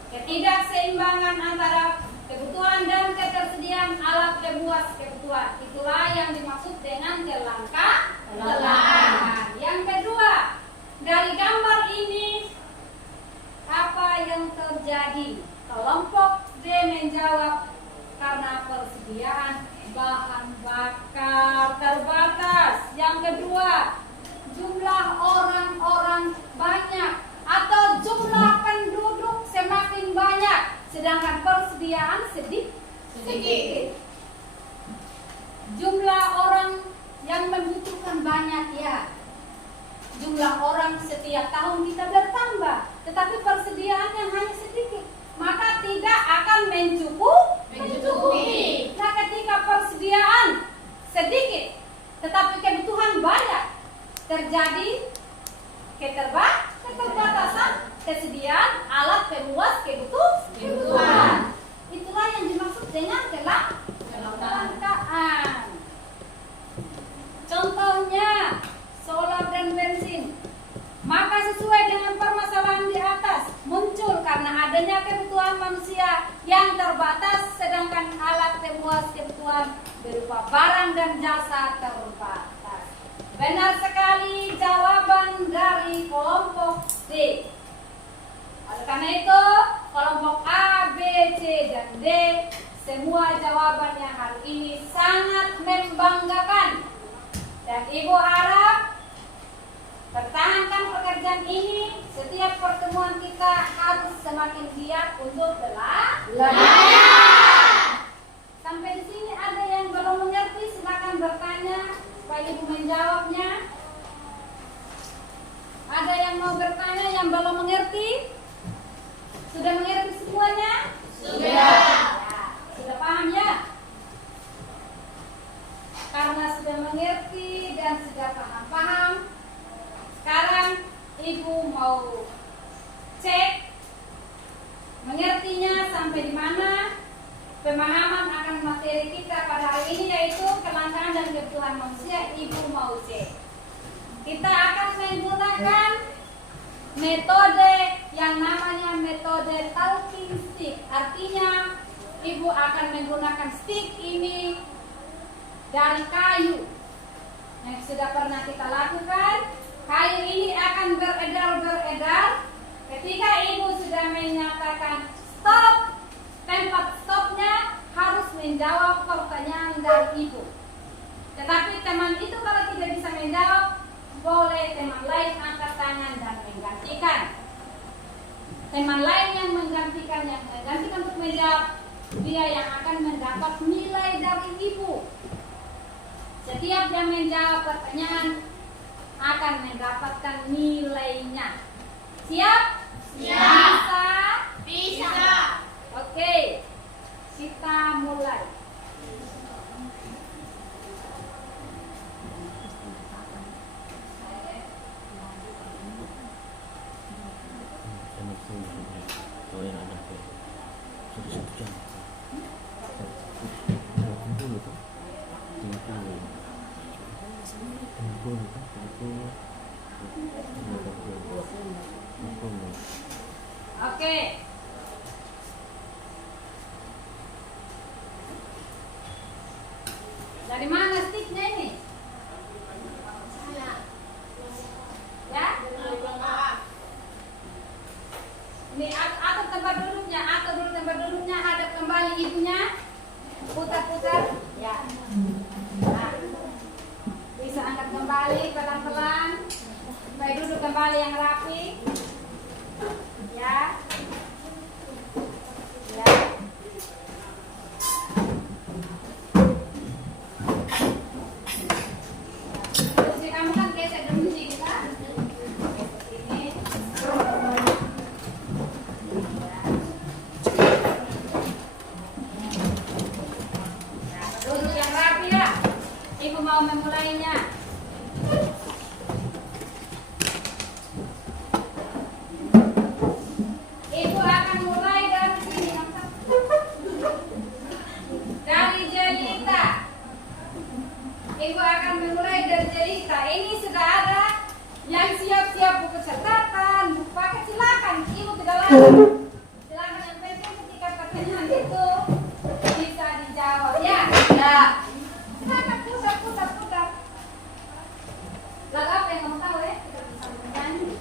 Ketidakseimbangan antara kebutuhan dan ketersediaan alat pemuas kebutuhan. Itulah yang dimaksud dengan kelangkaan. Yang kedua, dari gambar ini apa yang terjadi? Kelompok D menjawab karena persediaan bahan bakar terbatas. Yang kedua, jumlah orang-orang banyak atau jumlah penduduk semakin banyak, sedangkan persediaan sedikit. Jumlah orang yang membutuhkan banyak ya. Jumlah orang setiap tahun kita bertambah, tetapi persediaan yang hanya sedikit, maka tidak akan mencukupi. Nah, ketika persediaan sedikit, tetapi kebutuhan banyak, terjadi keterbatasan kesediaan alat pemuas kebutuhan. Itulah yang dimaksud dengan kelangkaan. Contohnya solar dan bensin. Maka sesuai dengan permasalahan di atas, muncul karena adanya kebutuhan manusia yang terbatas, sedangkan alat pemuas kebutuhan berupa barang dan jasa terbatas. Benar sekali jawaban dari kelompok D. Oleh karena itu, kelompok A, B, C, dan D, semua jawabannya hari ini sangat membanggakan. Dan Ibu harap pertahankan pekerjaan ini. Setiap pertemuan kita harus semakin giat untuk belajar. Sampai di sini ada yang belum mengerti, silakan bertanya supaya Ibu menjawabnya. Ada yang mau bertanya yang belum mengerti? Sudah mengerti semuanya? Sudah. Ya, sudah paham ya? Karena sudah mengerti dan sudah paham-paham, sekarang Ibu mau cek mengertinya sampai di mana, pemahaman akan materi kita pada hari ini yaitu kelangkaan dan kebutuhan manusia. Ibu mau cek. Kita akan menggunakan metode yang namanya metode talking stick. Artinya Ibu akan menggunakan stick ini dari kayu yang sudah pernah kita lakukan. Kayu ini akan beredar. Ketika ibu sudah menyatakan stop, tempat stopnya harus menjawab pertanyaan dari ibu. Tetapi teman itu kalau tidak bisa menjawab, boleh teman lain angkat tangan dan menggantikan. Teman lain yang menggantikan untuk menjawab, dia yang akan mendapat nilai dari ibu. Setiap yang menjawab pertanyaan akan mendapatkan nilainya. Siap? Siap. Bisa. Oke, kita mulai. Oke. Dari mana sticknya ini? Ya? Ini atur tempat duduknya, atur dulu tempat duduknya, hadap kembali ibunya. Putar-putar. Ya. Nah. Bisa angkat kembali pelan-pelan. Supaya duduk kembali yang rapi. Ya. Ya. Kunci kamu kan geser dulu sih kita. Seperti ini. Ya. Duduk yang rapi ya. Ibu mau memulainya. Ibu akan mulai dari sini. Dari jelita. Ibu akan memulai dari jelita. Ini sudah ada yang siap-siap buku catatan, buku paket, silakan. Ibu tidak larang. Silakan, yang penting ketika pertanyaan itu bisa dijawab ya. Ya. Silakan putar. Lagu apa yang kamu tahu ya? Kita bisa menyanyi.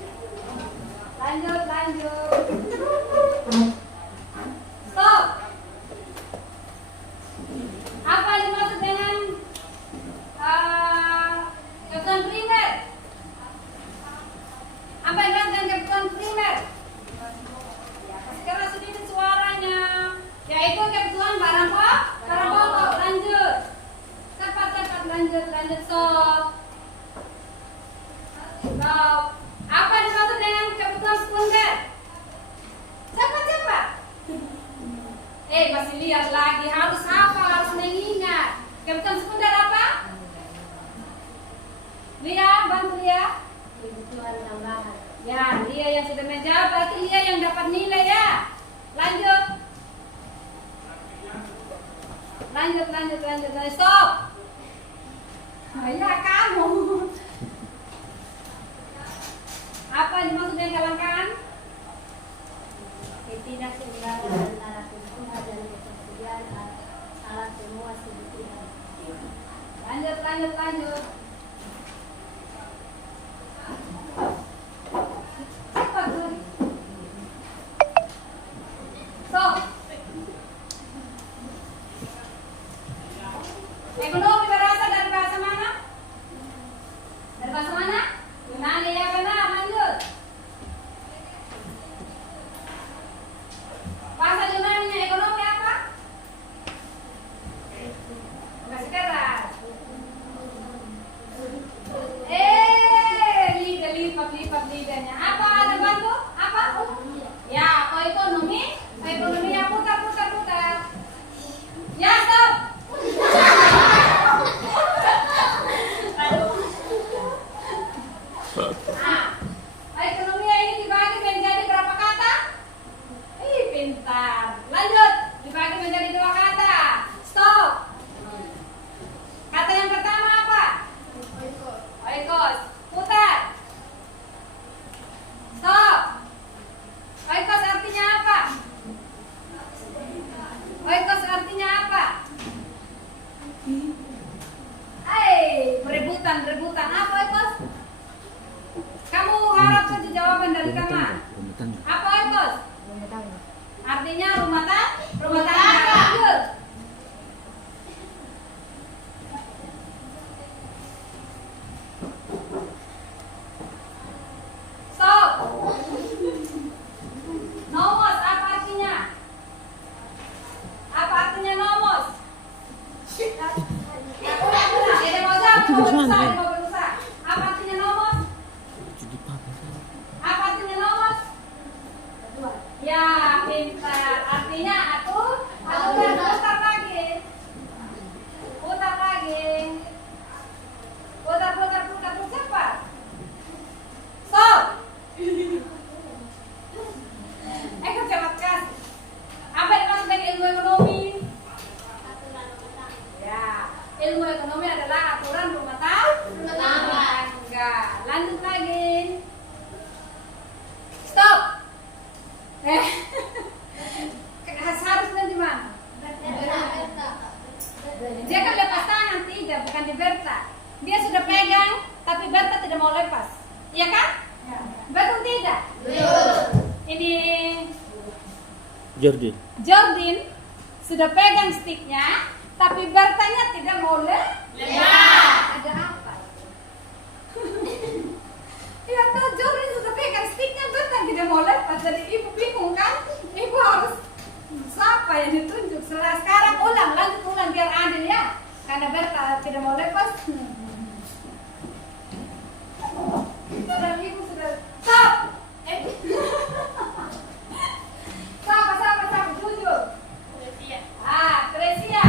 Lanjut. Stop. Apa yang dimaksud dengan kebutuhan primer? Apa yang dimaksud dengan kebutuhan primer? Ya, kasih keras sedikit suaranya. Yaitu kebutuhan barang pokok. Lanjut. Cepat lanjut. Stop. Apa yang dimaksud dengan kebutuhan sekunder? Cepat. Masih lihat lagi, harus hafal, harus mengingat. Kebutuhan sekunder apa? Lia, bantu Lia. Kebutuhan tambahan. Ya, Lia yang sudah menjawab, berarti Lia yang dapat nilai ya. Lanjut. Stop. Ya kamu. Apa yang dimaksud dengan kelangkaan? Ketidakseimbangan antara kebutuhan dan ketersediaan alat pemuas kebutuhan. Lanjut. Cepat lagi. Stop. Ekonomi berasal dari bahasa mana? Yunani ya benar. Lanjut. Bahasa Yunani-nya ekonomi apa? Kasih keras. Ya, pintar. Artinya atur putar lagi. Putar lagi. Putar cepat. Stop. Cepat kas. Apa yang dimaksud dengan ilmu ekonomi? Ya, ilmu ekonomi adalah aturan rumah tangga. Lanjut lagi. Stop. Harusnya di mana? Dia kan lepas tangan tidak, bukan di Berta. Dia sudah pegang, tapi Berta tidak mau lepas. Iya kan? Betul tidak? Ini Jordin sudah pegang sticknya, tapi Bertanya tidak mau lepas. Ada apa? Iya tuh, Jordin sudah pegang sticknya, Berta tidak mau lepas. Jadi ibu bingung kan? Ibu harus siapa yang ditunjuk? Sekarang lanjut ulang biar adil ya. Karena Berta tidak mau lepas. Dan ibu sudah stop. Siapa jujur. Kresia.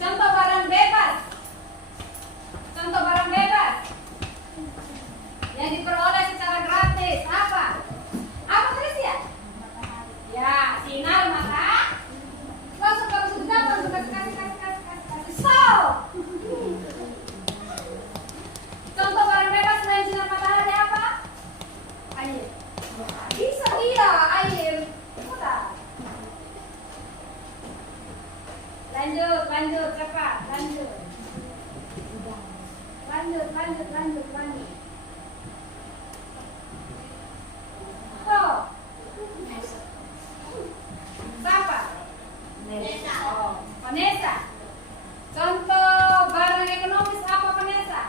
Contoh barang bebas. Yang diperoleh secara gratis apa? Apa Kresia? Ya, sinar mata. Langsung kalau sudah kasih stop. Contoh barang bebas selain sinar matahari apa? Air. Bisa dia air. Mudah. Lanjut cepat. Lanjut. Stop. Siapa? Vanessa. Contoh barang ekonomis apa Vanessa?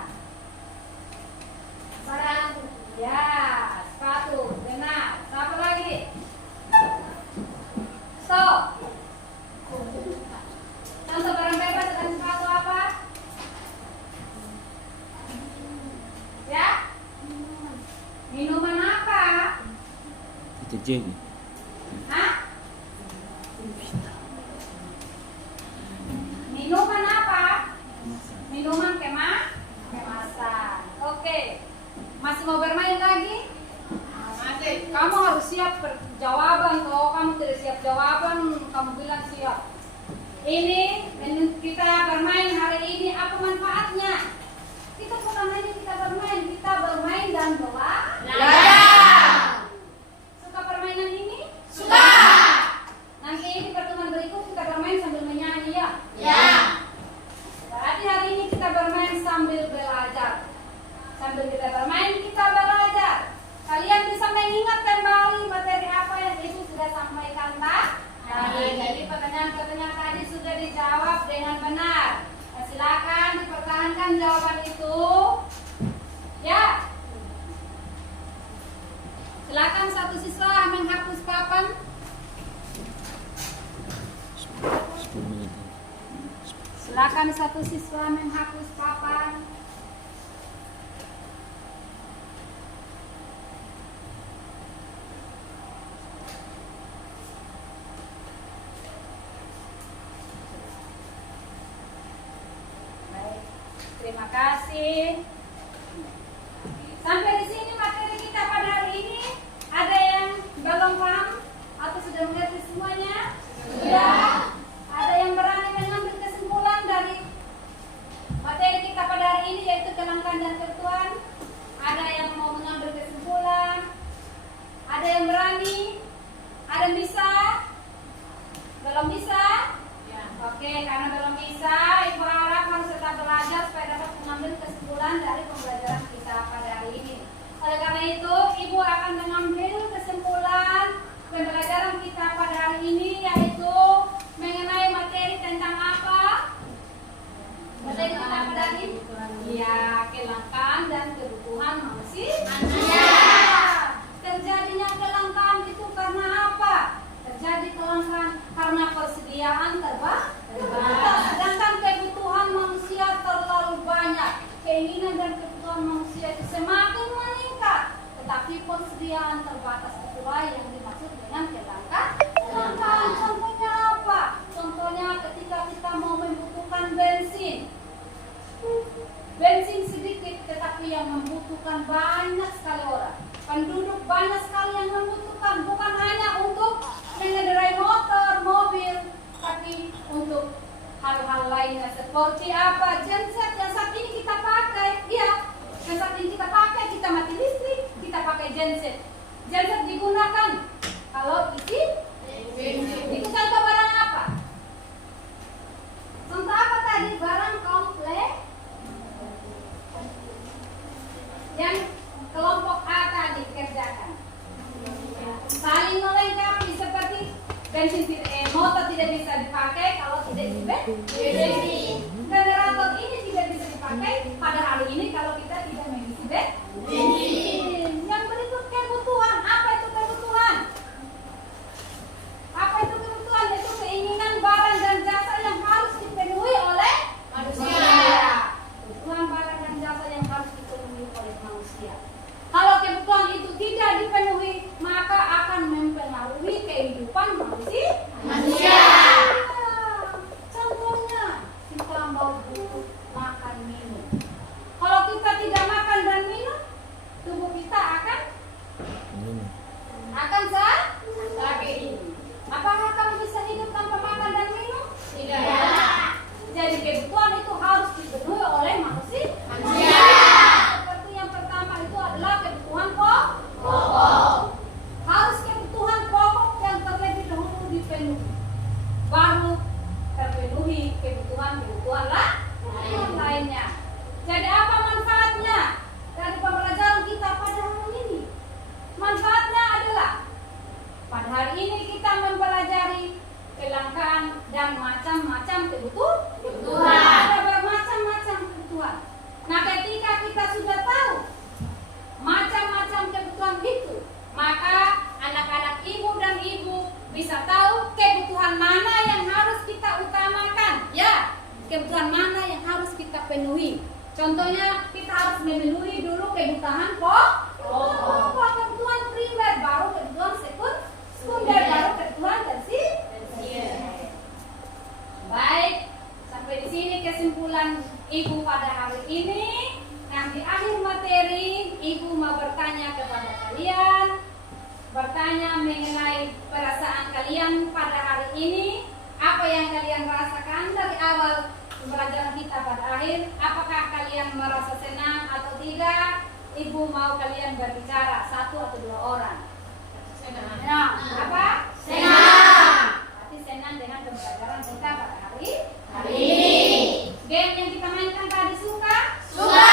Barang. Ya, sepatu. Benar. Siapa lagi? Stop. Contoh barang bebas dan sepatu apa? Ya? Minuman apa? Deterjen. Hah? Minuman apa? Minuman kemasan. Oke. Masih mau bermain lagi? Masih. Kamu harus siap jawaban. Kalau kamu tidak siap jawaban, kamu bilang siap. Ini kita bermain hari ini, apa manfaatnya? Kita bukan hanya kita bermain dan belajar. Suka permainan ini? Suka. Nanti di pertemuan berikut kita bermain sambil menyanyi ya? Ya. Berarti hari ini kita bermain sambil belajar. Sambil kita bermain, kita belajar. Kalian bisa mengingat kembali materi apa yang Ibu sudah sampaikan tadi. Jadi pertanyaan-pertanyaan tadi sudah dijawab dengan benar. Silakan dipertahankan jawaban itu. Ya. Silakan satu siswa menghapus papan. 10 menit. Silakan satu siswa menghapus papan. Baik, terima kasih. Sampai di sini materi kita pada hari ini. Ada yang belum paham atau sudah mengerti semuanya? Sudah. Ada yang berani mengambil kesimpulan dari materi kita pada hari ini, yaitu kelangkaan dan kebutuhan? Ada yang mau mengambil kesimpulan? Ada yang berani? Ada yang bisa? Belum bisa? Ya. Oke, karena belum bisa, Ibu harap harus tetap belajar supaya dapat mengambil kesimpulan dari pembelajaran kita pada hari ini. Oleh karena itu, Ibu akan mengambil kesimpulan pembelajaran kita pada hari ini, yaitu mengenai materi tentang apa? Materi kita pada hari ini? Ya, kelangkaan dan kebutuhan manusia. Terjadinya kelangkaan itu karena apa? Terjadi kelangkaan karena persediaan terbatas. Sedangkan kebutuhan manusia terlalu banyak. Keinginan dan kebutuhan manusia itu semakin meningkat, tetapi persediaan terbatas itulah yang Seperti apa? Genset yang saat ini kita pakai, iya. Yang saat ini kita pakai, kita mati listrik, kita pakai genset. Genset digunakan kalau isi itu contoh barang apa? Contoh apa tadi? Barang komplek yang kelompok A tadi kerjakan. Saling melengkapi seperti motor tidak bisa dipakai kalau tidak isi bensin. Generator ini tidak bisa dipakai pada hari ini kalau kita tidak mengisi bensin. Yang berikut kebutuhan. Apa itu kebutuhan? Apa itu kebutuhan? Itu keinginan barang dan jasa yang harus dipenuhi oleh manusia. Kebutuhan barang dan jasa yang harus dipenuhi oleh manusia. Kalau kebutuhan itu tidak dipenuhi, maka akan mempengaruhi kehidupan manusia. Contohnya, kita mau butuh makan minum. Kalau kita tidak makan dan minum, tubuh kita akan sakit. Apakah kamu bisa hidup tanpa makan dan minum? Tidak. Jadi kebutuhan itu harus dipenuhi oleh manusia. Seperti yang pertama itu adalah kebutuhan pokok. Harus kebutuhan pokok yang terlebih dahulu dipenuhi, baru terpenuhi kebutuhan lainnya. Jadi apa manfaatnya dari pembelajaran kita pada hari ini? Manfaatnya adalah pada hari ini kita mempelajari kelangkaan dan macam-macam kebutuhan. Ada bermacam-macam kebutuhan. Nah, ketika kita sudah tahu macam-macam kebutuhan itu, maka anak-anak ibu dan ibu bisa tahu kebutuhan mana yang harus kita utamakan, ya, kebutuhan mana yang harus kita penuhi. Contohnya kita harus memenuhi dulu kebutuhan pokok, kebutuhan primer, baru kebutuhan sekunder, baru kebutuhan tersier. Baik, sampai di sini kesimpulan ibu pada hari ini. Nah, di akhir materi ibu mau bertanya kepada kalian, bertanya mengenai perasaan kalian pada hari ini. Apa yang kalian rasakan dari awal pembelajaran kita pada akhir? Apakah kalian merasa senang atau tidak? Ibu mau kalian berbicara 1 atau 2 orang. Senang. Apa? Senang. Berarti senang dengan pembelajaran kita pada hari ini. Game yang kita mainkan tadi suka? Karena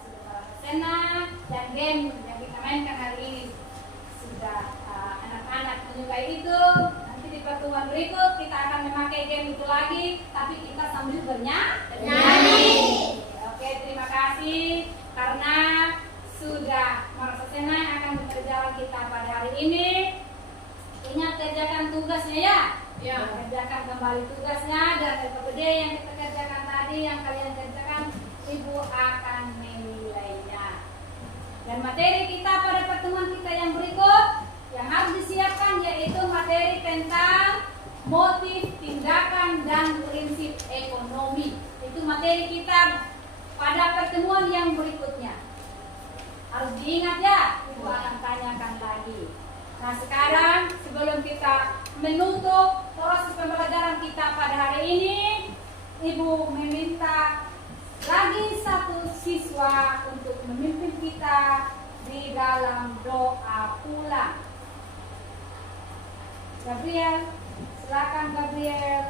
sudah merasa senang dan game yang kita mainkan hari ini sudah anak-anak menyukai itu. Nanti di pertemuan berikut kita akan memakai game itu lagi, tapi kita sambil bernyanyi. Oke, terima kasih karena sudah merasa senang akan pembelajaran kita pada hari ini. Ingat kerjakan tugasnya ya. Kerjakan kembali tugasnya dan LPPD yang kita kerjakan tadi, yang kalian kerjakan, ibu akan menilainya. Dan materi kita pada pertemuan kita yang berikut yang harus disiapkan yaitu materi tentang motif, tindakan, dan prinsip ekonomi. Itu materi kita pada pertemuan yang berikutnya. Harus diingat ya, ibu akan tanyakan lagi. Nah, sekarang sebelum kita menutup proses pembelajaran kita pada hari ini, ibu meminta lagi satu siswa untuk memimpin kita di dalam doa pulang. Gabriel, silakan Gabriel.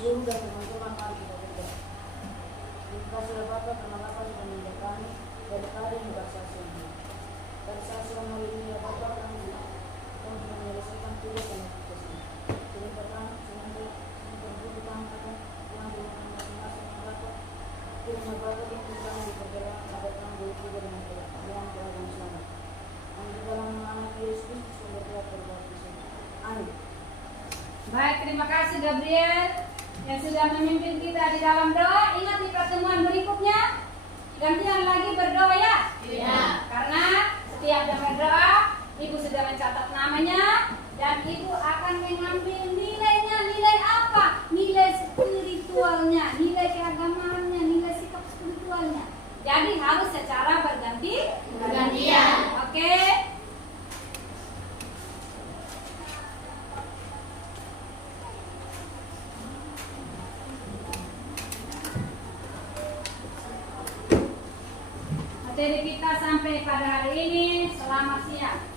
Zoom dan teman-teman, mari kita berdoa. Terima kasih Bapak karena Bapak sudah menjaga kami dari hari yang bersaksi ini. Dan saat selama ini ya Bapak kami untuk menyelesaikan tugas yang kita ini. Terima kasih semoga berbuka akan yang dilakukan masing-masing Bapak. Terima Bapak yang kita di perjalanan ada kami juga dengan yang telah selamat. Amin di dalam nama Yesus sumber berdoa Kristus. Amin. Baik, terima kasih Gabriel yang sudah memimpin kita di dalam doa. Ingat di pertemuan berikutnya gantian lagi berdoa ya. Iya. Karena setiap yang berdoa, ibu sudah mencatat namanya dan ibu akan mengambil nilainya. Nilai apa? Nilai spiritualnya, nilai keagamaannya, nilai sikap spiritualnya. Jadi harus secara bergantian. Oke. materi kita sampai pada hari ini. Selamat siang.